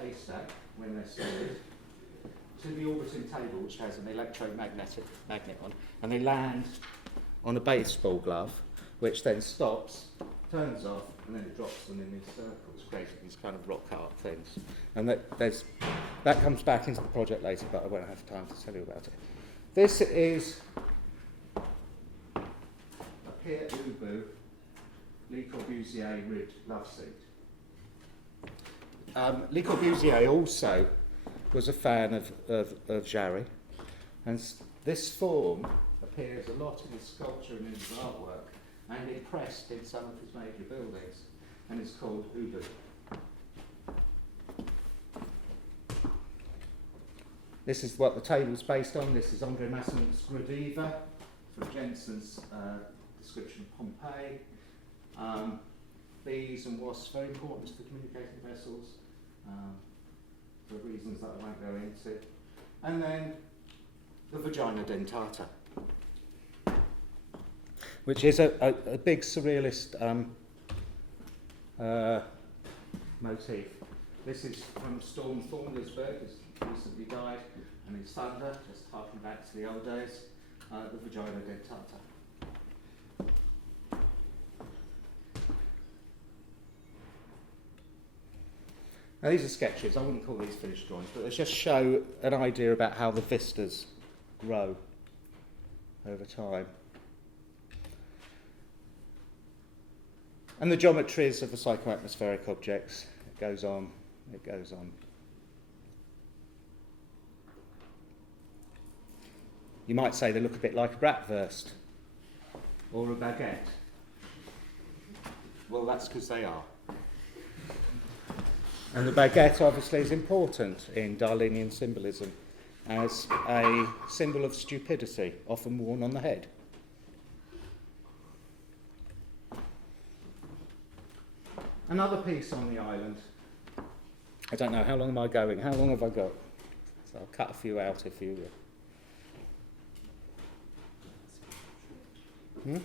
haystack when they're stored to the orbiting table, which has an electromagnetic magnet on, and they land on a baseball glove, which then stops, turns off, and then it drops them in these circles, creating these kind of rock art things. And that comes back into the project later, but I won't have time to tell you about it. This is a Pierre Ubu Le Corbusier ribbed love seat. Le Corbusier also was a fan of Jarry, and this form appears a lot in his sculpture and in his artwork, and impressed in some of his major buildings, and is called Ubu. This is what the table's based on. This is Andre Masson's Gradiva from Jensen's description of Pompeii. Bees and wasps, very important to the communicating vessels, for reasons that I won't go into. And then the vagina dentata, which is a big surrealist motif. This is from Storm Thornlersberg, who's recently died, and it's thunder, just harking back to the old days, the vagina dentata. Now these are sketches, I wouldn't call these finished drawings, but they just show an idea about how the vistas grow over time. And the geometries of the psychoatmospheric objects, it goes on. You might say they look a bit like a bratwurst or a baguette. Well, that's because they are. And the baguette obviously is important in Darwinian symbolism as a symbol of stupidity, often worn on the head. Another piece on the island. I don't know, how long am I going? How long have I got? So I'll cut a few out if you will.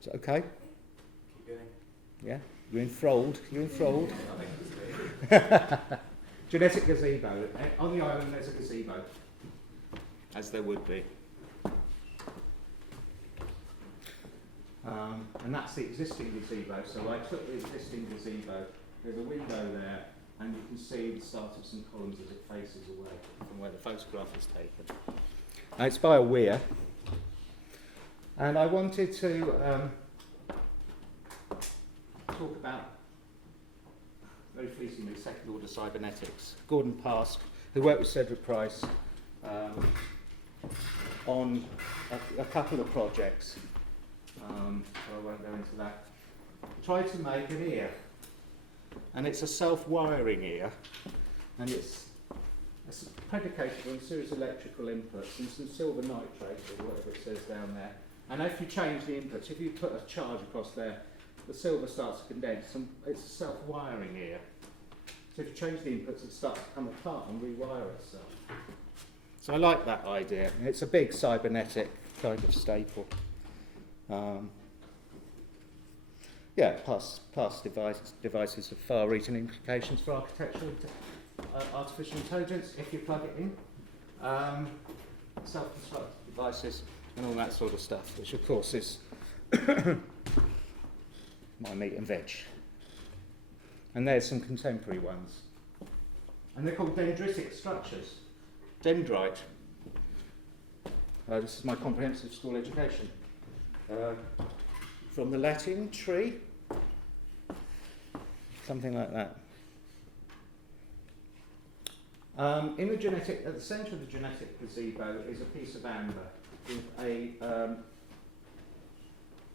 Is it okay? Keep going. Yeah? You're enthralled. Genetic gazebo. On the island there's a gazebo, as there would be. And that's the existing gazebo. So I took the existing gazebo, there's a window there, and you can see the start of some columns as it faces away from where the photograph is taken. It's by a weir. And I wanted to talk about, very fleetingly, second order cybernetics. Gordon Pask, who worked with Cedric Price on a couple of projects, so I won't go into that, tried to make an ear. And it's a self-wiring ear, and it's predicated on a series of electrical inputs and some silver nitrate, or whatever it says down there. And if you change the inputs, if you put a charge across there, the silver starts to condense, and it's a self-wiring ear. So if you change the inputs, it starts to come apart and rewire itself. So I like that idea. It's a big cybernetic kind of staple. Past devices have far-reaching implications for architectural artificial intelligence, if you plug it in. Self-constructed devices and all that sort of stuff, which of course is my meat and veg. And there's some contemporary ones. And they're called dendritic structures. Dendrite. This is my comprehensive school education. From the Latin tree, something like that. In the at the centre of the genetic gazebo is a piece of amber with a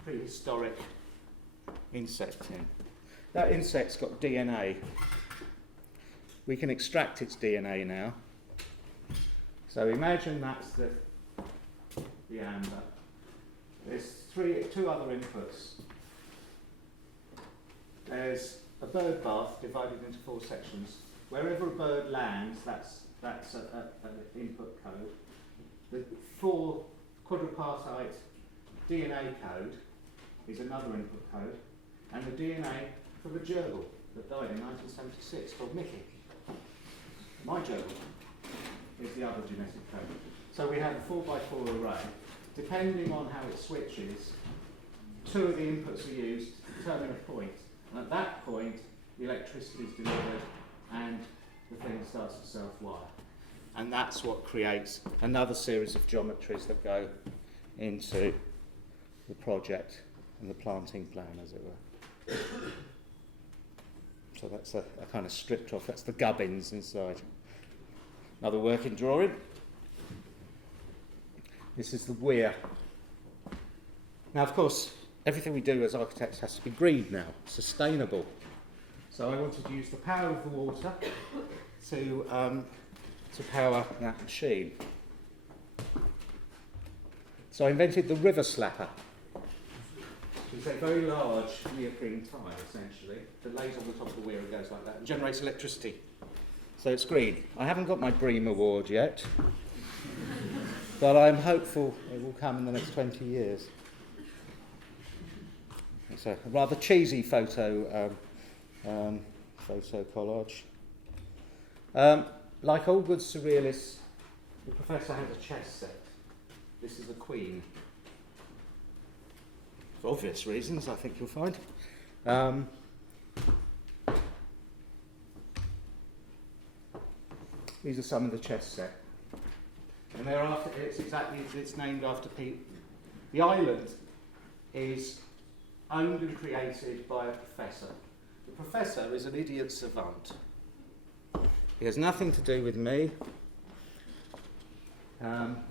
prehistoric insect in. That insect's got DNA. We can extract its DNA now. So imagine that's the amber. There's two other inputs. There's a bird bath divided into 4 sections. Wherever a bird lands, that's an input code. The 4 quadripartite DNA code is another input code, and the DNA for the gerbil that died in 1976 called Mickey. My gerbil is the other genetic code. So we have a 4x4 array. Depending on how it switches, 2 of the inputs are used to determine a point. And at that point, the electricity is delivered and the thing starts to self-wire. And that's what creates another series of geometries that go into the project and the planting plan, as it were. So that's a kind of stripped off, that's the gubbins inside. Another working drawing. This is the weir. Now, of course, everything we do as architects has to be green now, sustainable. So I wanted to use the power of the water to power that machine. So I invented the river slapper. It's a very large neoprene tile, essentially, that lays on the top of the weir and goes like that and generates electricity. So it's green. I haven't got my BREEAM award yet, but I'm hopeful it will come in the next 20 years. It's a rather cheesy photo collage. Like all good surrealists, the professor has a chess set. This is a queen. For obvious reasons, I think you'll find. These are some of the chess set. And thereafter, it's named after Pete. The island is owned and created by a professor. The professor is an idiot savant. He has nothing to do with me.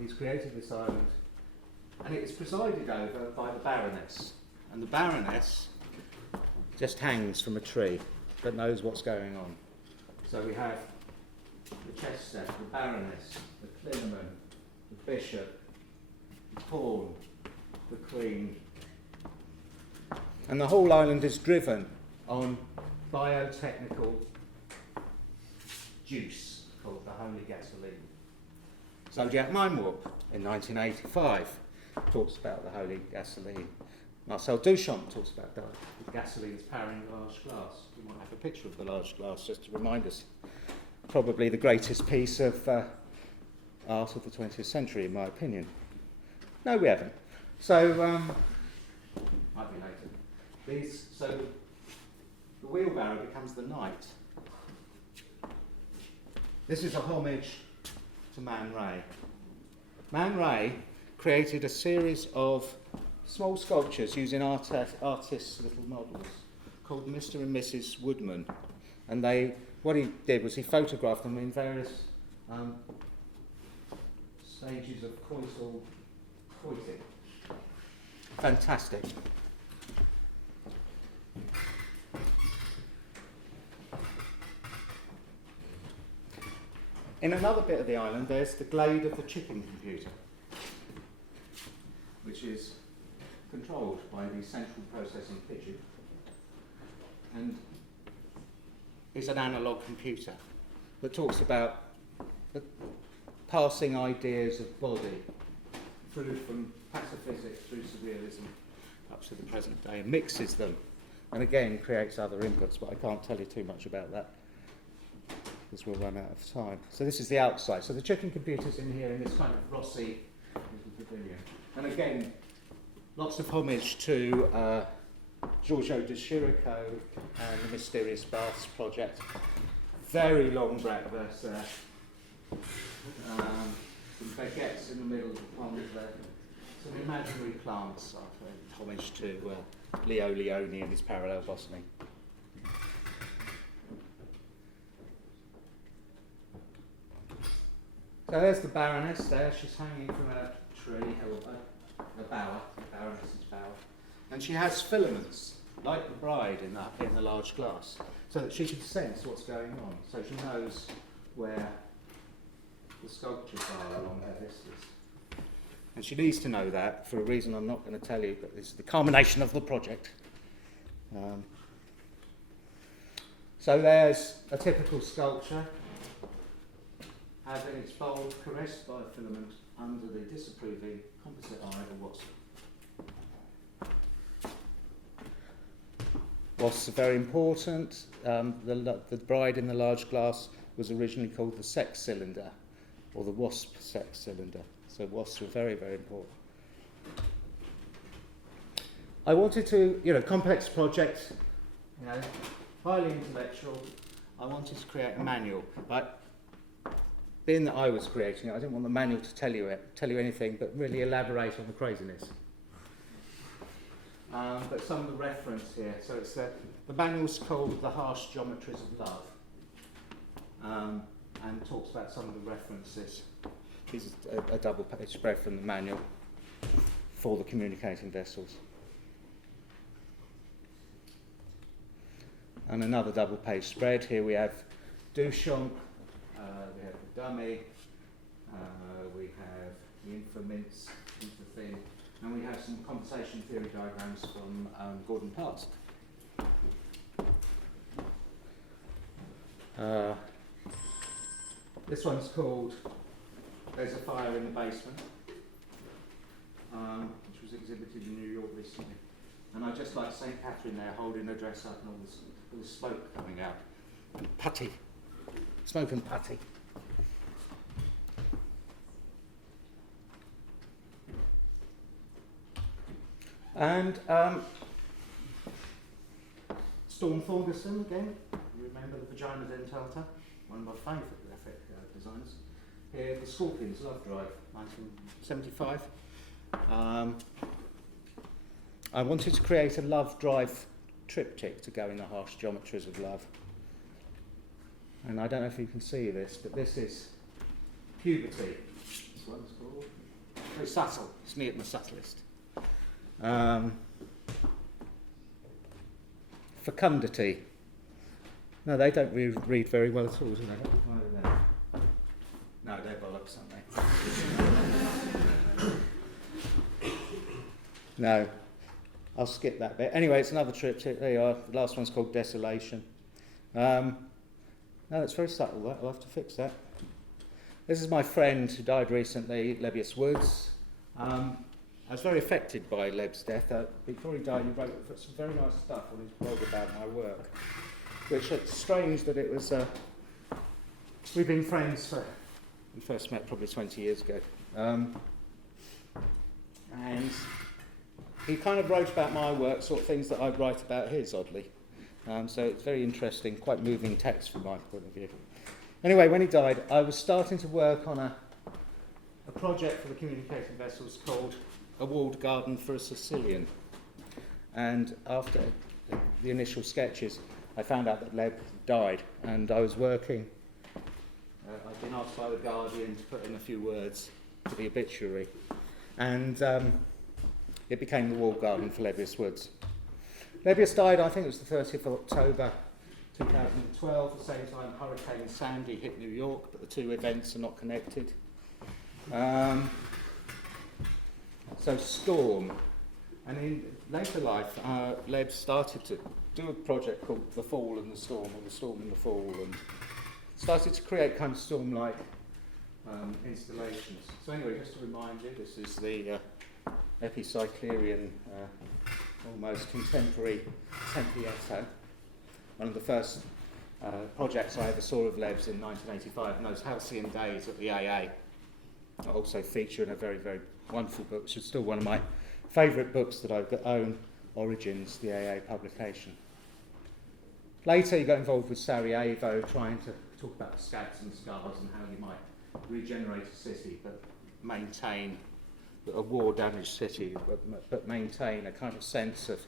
He's created this island, and it is presided over by the Baroness. And the Baroness just hangs from a tree, but knows what's going on. So we have the chess set, the Baroness, the Clinaman, the Bishop, the Pawn, the Queen. And the whole island is driven on biotechnical juice called the holy gasoline. So Jack Meinwarp in 1985 talks about the holy gasoline. Marcel Duchamp talks about the gasoline is powering a large glass. We might have a picture of the large glass just to remind us. Probably the greatest piece of art of the 20th century, in my opinion. No, we haven't. So, might be later. So the wheelbarrow becomes the knight. This is a homage to Man Ray. Man Ray created a series of small sculptures using artists' little models called Mr. and Mrs. Woodman. And what he did was he photographed them in various stages of coital coiting. Fantastic. In another bit of the island, there's the glade of the chicken computer, which is controlled by the central processing pigeon and is an analogue computer that talks about the passing ideas of body through from pataphysics through surrealism up to the present day and mixes them and again creates other inputs, but I can't tell you too much about that because we'll run out of time. So this is the outside. So the chicken computer's in here in this kind of Rossi pavilion. And again, lots of homage to Giorgio de Chirico and the Mysterious Baths project. Very long breakfast there. Some baguettes in the middle of the pond there. Some imaginary plants, homage to Leo Leone and his parallel botany. So there's the Baroness there. She's hanging from a tree, or a bower, the Baroness's bower. And she has filaments, like the bride in the large glass, so that she can sense what's going on. So she knows where the sculptures are along her vistas. And she needs to know that for a reason I'm not going to tell you, but this is the culmination of the project. So there's a typical sculpture, having its bulb caressed by a filament under the disapproving composite eye of a wasp. Wasps are very important. The bride in the large glass was originally called the sex cylinder, or the wasp sex cylinder. So wasps were very, very important. I wanted to, complex project, highly intellectual. I wanted to create a manual, but being that I was creating it, I didn't want the manual to tell you anything, but really elaborate on the craziness. But some of the reference here. So it's the manual's called The Harsh Geometries of Love, and talks about some of the references. This is a double-page spread from the manual for the communicating vessels. And another double-page spread. Here we have Duchamp, we have the dummy, we have the infamins, thing, and we have some conversation theory diagrams from Gordon Parks. This one's called There's a Fire in the Basement, which was exhibited in New York recently. And I just like St. Catherine there holding her dress up and all this smoke coming out. And putty. Smoke and putty. And Storm Thorgerson again. You remember the Vagina Dentata? One of my favourite graphic designs. Here, the Scorpions Love Drive, 1975. I wanted to create a love drive triptych to go in the Harsh Geometries of Love. And I don't know if you can see this, but this is puberty. This one's called. Very subtle. It's me at my subtlest. Fecundity. No, they don't read very well at all, do they? No, they're bollocks, aren't they? No. I'll skip that bit. Anyway, it's another triptych. There you are. The last one's called Desolation. No, it's very subtle. I'll have to fix that. This is my friend who died recently, Lebbeus Woods. I was very affected by Leb's death. Before he died, he wrote some very nice stuff on his blog about my work, which it's strange that it was... we've been friends we first met probably 20 years ago. And he kind of wrote about my work, sort of things that I write about his, oddly. So it's very interesting, quite moving text from my point of view. Anyway, when he died, I was starting to work on a project for the communicating vessels called A Walled Garden for a Sicilian. And after the initial sketches, I found out that Leb died, and I was working. I'd been asked by The Guardian to put in a few words to the obituary. And it became The Walled Garden for Lebbeus Woods. Lebbeus died, I think it was the 30th of October 2012, at the same time Hurricane Sandy hit New York, but the two events are not connected. So Storm. And in later life, Leb started to do a project called The Fall and the Storm, or The Storm and the Fall, and started to create kind of storm-like installations. So anyway, just to remind you, this is the Epicyclerian, almost contemporary Tempietto, one of the first projects I ever saw of Leb's in 1985, and those halcyon days at the AA. I also feature in a very, very wonderful book, which is still one of my favourite books that I own, Origins, the AA publication. Later, he got involved with Sarajevo, trying to talk about scabs and scars and how you might regenerate a city, but maintain a war-damaged city, but maintain a kind of sense of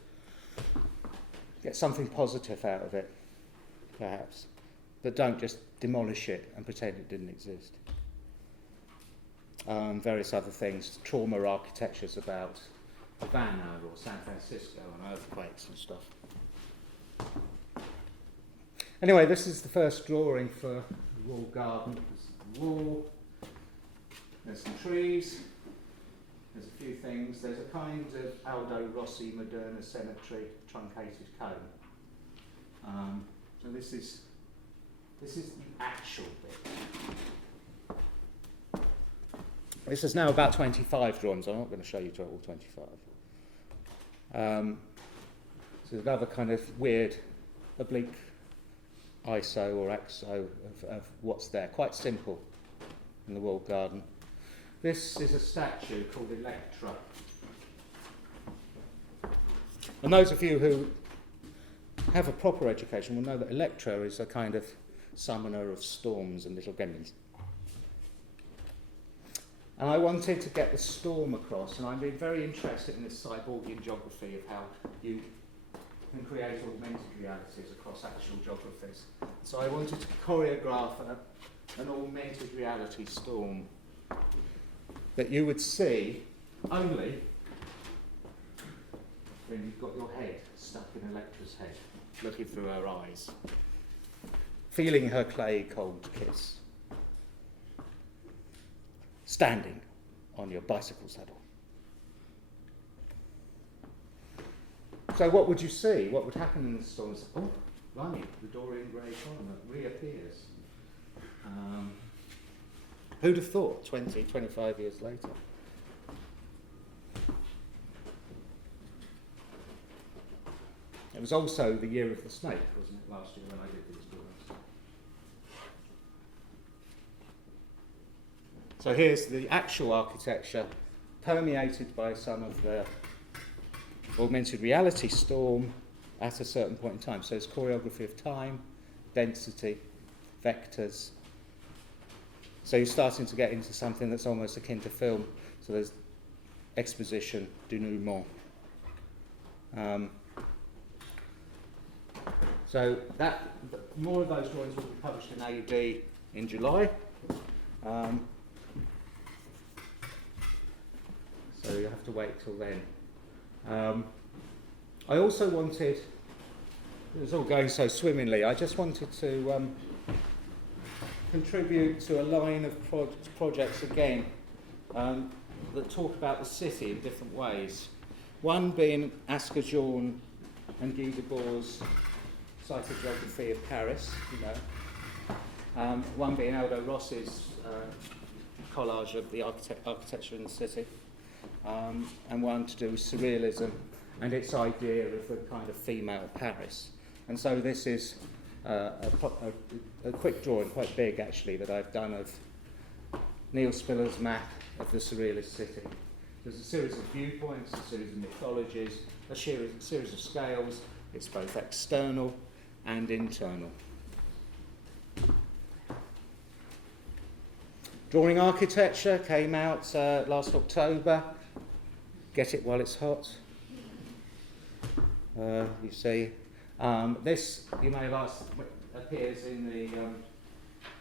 get something positive out of it, perhaps, but don't just demolish it and pretend it didn't exist. various other things. Trauma architectures about Havana or San Francisco and earthquakes and stuff. Anyway, this is the first drawing for the wall garden. There's the wall, there's some trees, there's a few things. There's a kind of Aldo Rossi Moderna cemetery truncated cone. So this is the actual bit. This is now about 25 drawings. I'm not going to show you all 25. So there's another kind of weird oblique ISO or AXO of what's there. Quite simple in the walled garden. This is a statue called Electra. And those of you who have a proper education will know that Electra is a kind of summoner of storms and little gremlins. And I wanted to get the storm across, and I've been very interested in this cyborgian geography of how you can create augmented realities across actual geographies. So I wanted to choreograph an augmented reality storm that you would see only when you've got your head stuck in Electra's head, looking through her eyes, feeling her clay cold kiss, standing on your bicycle saddle. So what would you see? What would happen in the storm? Oh, blimey, the Dorian grey coronet reappears. Who'd have thought 20, 25 years later? It was also the year of the snake, wasn't it, last year when I did these drawings? So here's the actual architecture permeated by some of the augmented reality storm at a certain point in time. So it's choreography of time, density, vectors. So you're starting to get into something that's almost akin to film. So there's exposition, denouement. So more of those drawings will be published in AUD in July. So you have to wait till then. I also wanted, it was all going so swimmingly, I just wanted to contribute to a line of projects again that talk about the city in different ways. One being Askerjourn and Guy Debord's psychogeography of Paris, you know. One being Aldo Rossi's collage of the architecture in the city. And one to do with surrealism and its idea of a kind of female Paris. And so this is a quick drawing, quite big actually, that I've done of Neil Spiller's map of the surrealist city. There's a series of viewpoints, a series of mythologies, a series of scales. It's both external and internal. Drawing Architecture came out last October. Get it while it's hot. You see, this, you may have asked, appears in the,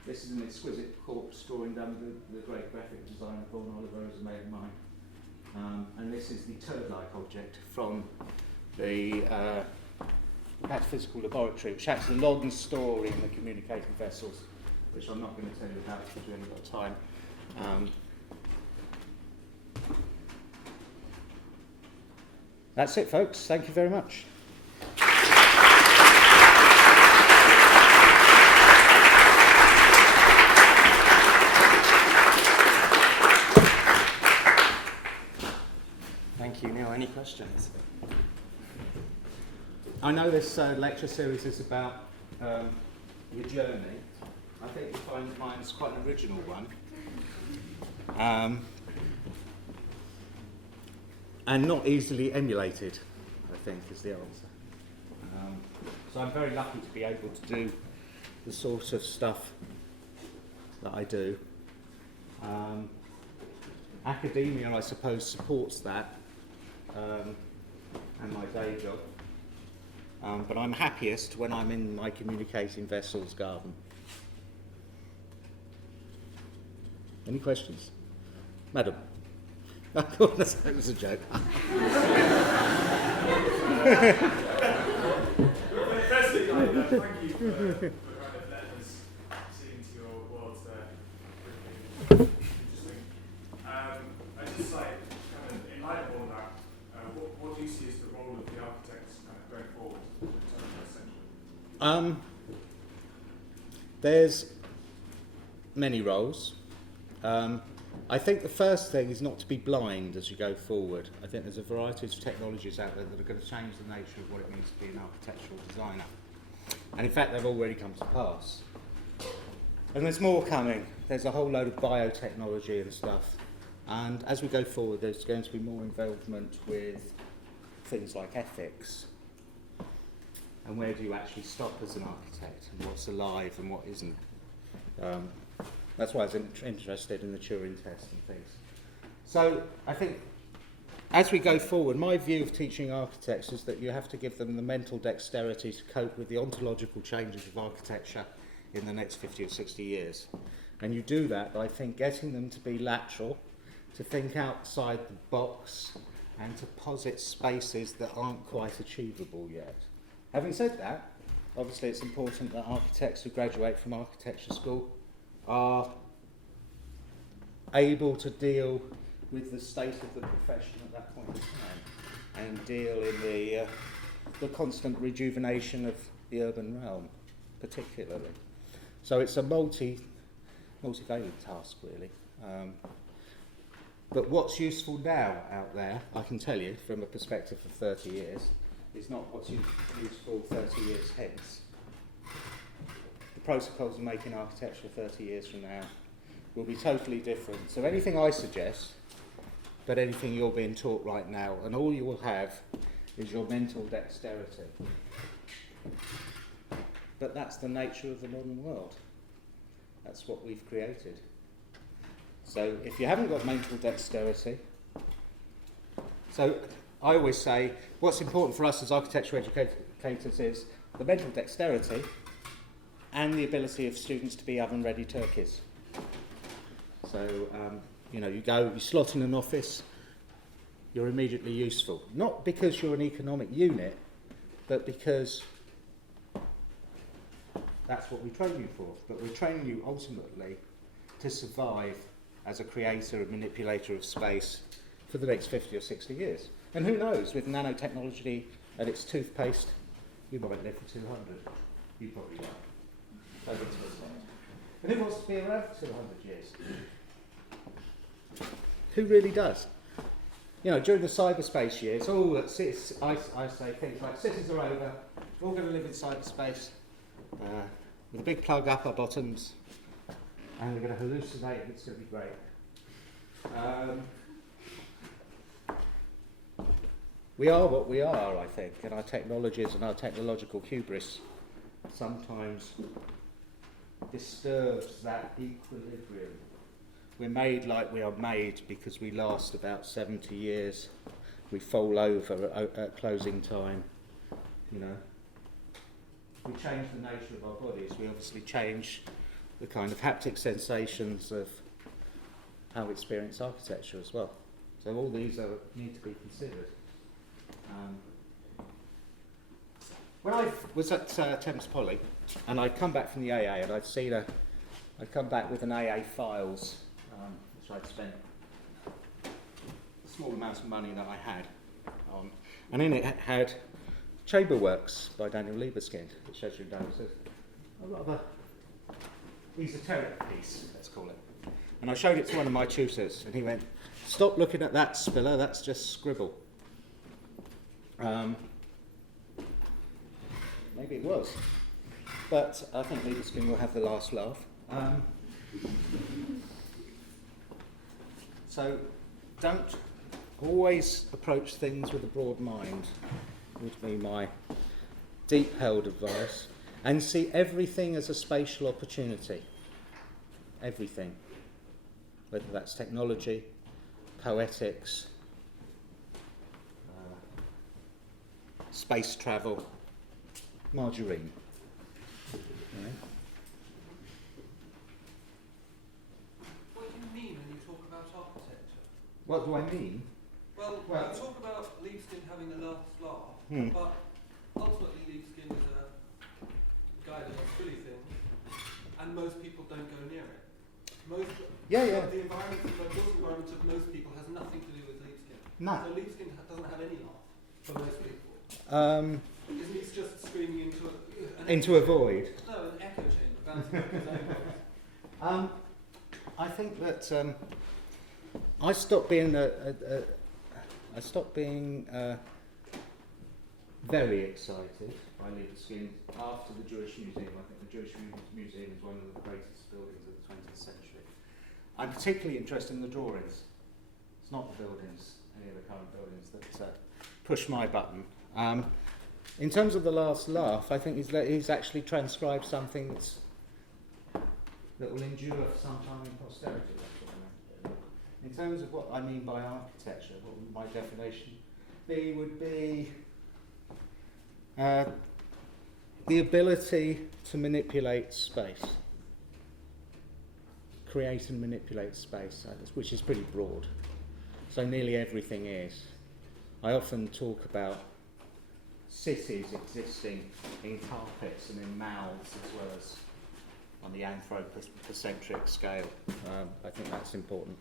this is an exquisite corpse drawing done with the great graphic designer Vaughan Oliver as a mate of mine. And this is the turd-like object from the Metaphysical Laboratory, which has a long story in the communicating vessels, which I'm not going to tell you about because we haven't got time. That's it, folks. Thank you very much. Thank you, Neil. Any questions? I know this lecture series is about your journey. I think you'll find mine's quite an original one. And not easily emulated, I think, is the answer. So I'm very lucky to be able to do the sort of stuff that I do. Academia, I suppose, supports that, and my day job. But I'm happiest when I'm in my communicating vessels garden. Any questions? Madam. That was a joke. Firstly, thank you for letting us see into your world there. Really interesting. I just like, kind of, in light of all that, what do you see as the role of the architects kind of going forward in the 21st century? There's many roles. I think the first thing is not to be blind as you go forward. I think there's a variety of technologies out there that are going to change the nature of what it means to be an architectural designer. And in fact, they've already come to pass. And there's more coming. There's a whole load of biotechnology and stuff. And as we go forward, there's going to be more involvement with things like ethics. And where do you actually stop as an architect? And what's alive and what isn't? That's why I was interested in the Turing test and things. So I think as we go forward, my view of teaching architects is that you have to give them the mental dexterity to cope with the ontological changes of architecture in the next 50 or 60 years. And you do that by, I think, getting them to be lateral, to think outside the box, and to posit spaces that aren't quite achievable yet. Having said that, obviously it's important that architects who graduate from architecture school are able to deal with the state of the profession at that point in time and deal in the constant rejuvenation of the urban realm, particularly. So it's a multivalent task, really. But what's useful now out there, I can tell you, from a perspective of 30 years, is not what's useful 30 years hence. The protocols of making architecture 30 years from now will be totally different. So anything I suggest, but anything you're being taught right now, and all you will have is your mental dexterity. But that's the nature of the modern world. That's what we've created. So if you haven't got mental dexterity, so I always say what's important for us as architecture educators is the mental dexterity and the ability of students to be oven-ready turkeys. So, you slot in an office, you're immediately useful. Not because you're an economic unit, but because that's what we train you for. But we're training you ultimately to survive as a creator and manipulator of space for the next 50 or 60 years. And who knows, with nanotechnology and its toothpaste, you might live for 200. You probably won't. Over to the side. And who wants to be around for 200 years? Who really does? During the cyberspace years, I say things like cities are over, we're all going to live in cyberspace with a big plug up our bottoms, and we're going to hallucinate, and it's going to be great. We are what we are, I think, and our technologies and our technological hubris sometimes disturbs that equilibrium. We're made like we are made because we last about 70 years. We fall over at closing time, We change the nature of our bodies. We obviously change the kind of haptic sensations of how we experience architecture as well. So all these need to be considered. When I was at Thames Poly, and I'd come back from the AA, and I'd come back with an AA files, which I'd spent a small amount of money that I had on, and in it had Chamber Works by Daniel Liebeskind, which shows you down. It's a rather esoteric piece, let's call it. And I showed it to one of my tutors, and he went, "Stop looking at that, Spiller, that's just scribble." Maybe it was, but I think Liebeskind will have the last laugh. So don't always approach things with a broad mind, would be my deep-held advice, and see everything as a spatial opportunity. Everything. Whether that's technology, poetics, space travel, margarine. What do you mean when you talk about architects? What do I mean? Well, Well- you talk about Leaveskin having the last laugh, Hmm. but ultimately Leaveskin is a guy that does silly things, and most people don't go near it. Yeah. The environment, the built environment of most people has nothing to do with Leaveskin. No. So Leaveskin doesn't have any laugh for most people. Isn't he just screaming Into a void. No, an echo chamber, bouncing off his own voice. I think that I stopped being very excited by Leaveskin after the Jewish Museum. I think the Jewish Museum is one of the greatest buildings of the 20th century. I'm particularly interested in the drawings. It's not the buildings, any of the current buildings, that push my button. In terms of the last laugh, I think he's actually transcribed something that will endure for some time in posterity. That's what I meant to do. In terms of what I mean by architecture, what would my definition be? Would be the ability to manipulate space, create and manipulate space, which is pretty broad. So nearly everything is. I often talk about cities existing in carpets and in mouths as well as on the anthropocentric scale. I think that's important.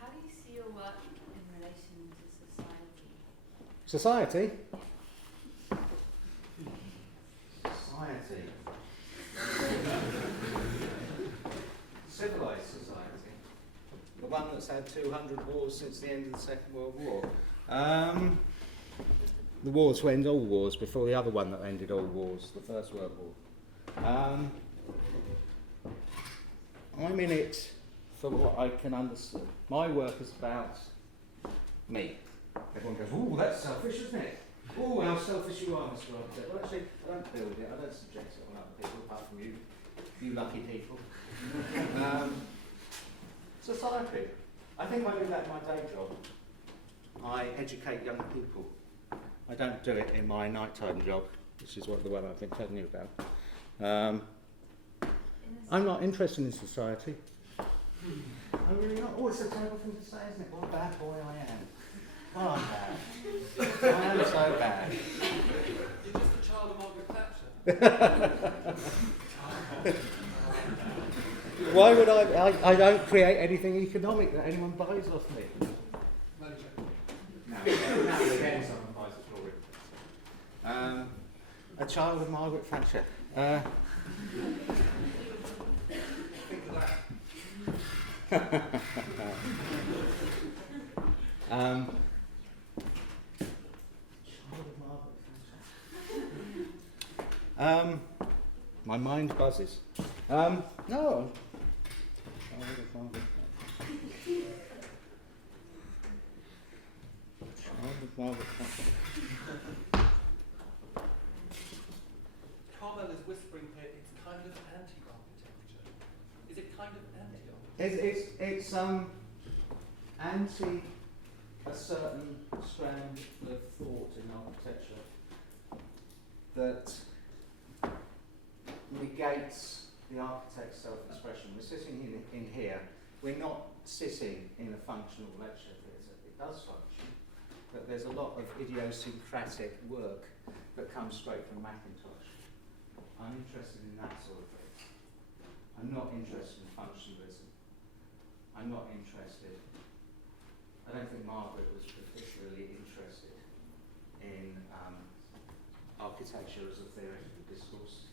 How do you see your work in relation to society? Society? Society. Civilised society. The one that's had 200 wars since the end of the Second World War. The wars to end all wars before the other one that ended all wars, the First World War. I'm in it for what I can understand. My work is about me. Everyone goes, "Oh, that's selfish, isn't it? Oh, how selfish you are, Mr. Architect." Well, actually, I don't build it. I don't subject it on other people, apart from you lucky people. Society. I think I do that in my day job. I educate young people. I don't do it in my nighttime job, which is the one I've been telling you about. I'm not interested in society. I'm really not. Oh, it's a terrible thing to say, isn't it? What a bad boy I am. Oh, I'm bad. I am so bad. You're just a child of Margaret Thatcher. Why would I don't create anything economic that anyone buys off me. No joke. No, again, someone buys it for it. A child of Margaret Thatcher. Think of that. Child of Margaret Thatcher. My mind buzzes. No. Child of Margaret Thatcher. Child of Margaret Thatcher. Carmel is whispering here, it's kind of anti-architecture. Is it kind of anti-architecture? It's anti a certain strand of thought in architecture that negates the architect's self-expression. We're sitting in here. We're not sitting in a functional lecture theatre. It does function, but there's a lot of idiosyncratic work that comes straight from Mackintosh. I'm interested in that sort of thing. I'm not interested in functionalism. I'm not interested. I don't think Margaret was particularly interested in architecture as a theoretical discourse.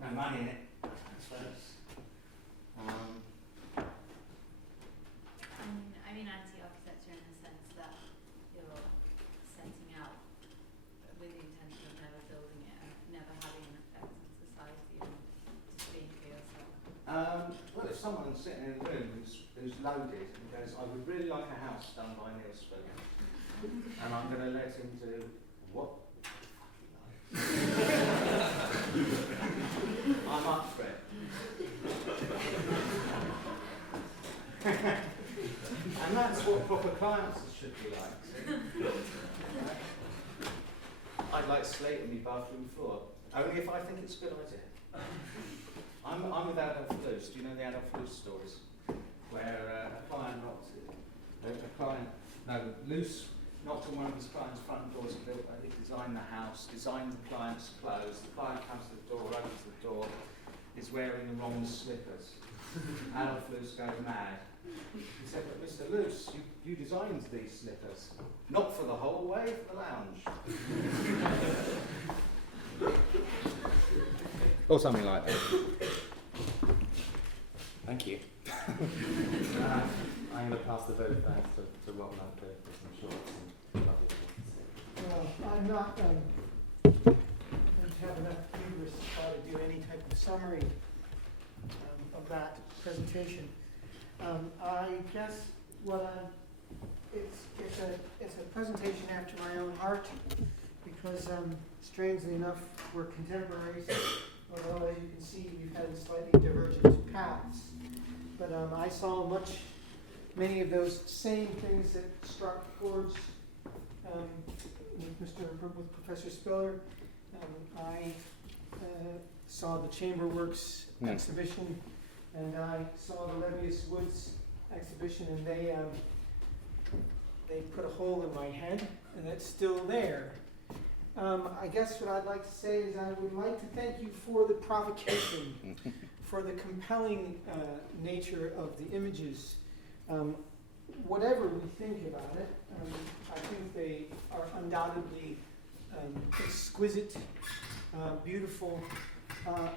No money in it, I suppose. I mean anti-architecture in the sense that you're setting out with the intention of never building it and never having an effect on society and just being for yourself. Well, if someone's sitting in a room who's loaded and goes, "I would really like a house done by Neil Spillett," and I'm going to let him do what? I'm up for it. And that's what proper clients should be like. I'd like slate on my bathroom floor, only if I think it's a good idea. I'm with Adolf Loos. Do you know the Adolf Loos stories? Where Loos knocked on one of his client's front doors and he designed the house, designed the client's clothes. The client comes to the door, opens the door, is wearing the wrong slippers. Adolf Loos goes mad. He said, but Mr. Loos, you designed these slippers. Not for the hallway, for the lounge. Or something like that. Thank you. I'm going to pass the vote thanks to Rob and Uncle for some shorts and lovely things to say. I'm not going to have enough hubris to try to do any type of summary of that presentation. I guess it's a presentation after my own heart because strangely enough we're contemporaries, although as you can see we've had slightly divergent paths. But I saw many of those same things that struck chords with Professor Spiller. I saw the Chamber Works exhibition, and I saw the Levius Woods exhibition, and they put a hole in my head, and it's still there. I guess what I'd like to say is I would like to thank you for the provocation, for the compelling nature of the images. Whatever we think about it, I think they are undoubtedly exquisite, beautiful.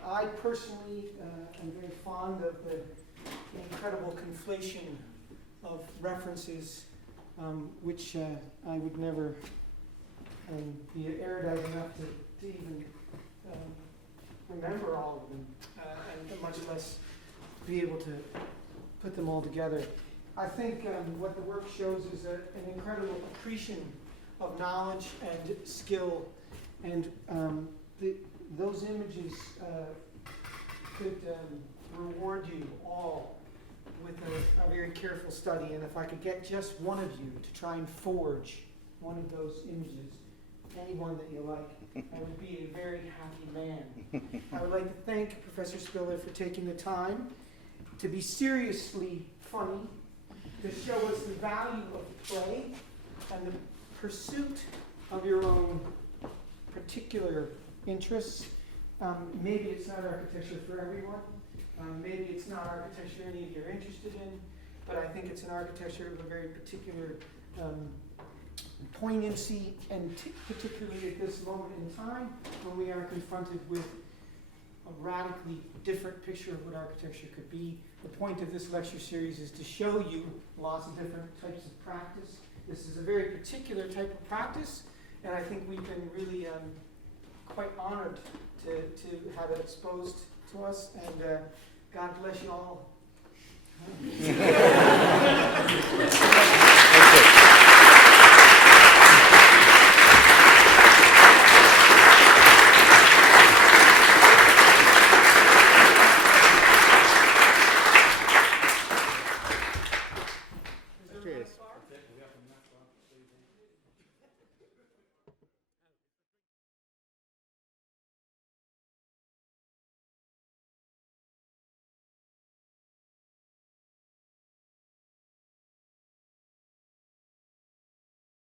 I personally am very fond of the incredible conflation of references, which I would never be erudite enough to even remember all of them, and much less be able to put them all together. I think what the work shows is an incredible accretion of knowledge and skill, and those images could reward you all with a very careful study. And if I could get just one of you to try and forge one of those images, any one that you like, I would be a very happy man. I would like to thank Professor Spiller for taking the time to be seriously funny, to show us the value of the play and the pursuit of your own particular interests. Maybe it's not architecture for everyone. Maybe it's not architecture any of you are interested in, but I think it's an architecture of a very particular poignancy, and particularly at this moment in time when we are confronted with a radically different picture of what architecture could be. The point of this lecture series is to show you lots of different types of practice. This is a very particular type of practice, and I think we've been really quite honored to have it exposed to us, and God bless you all.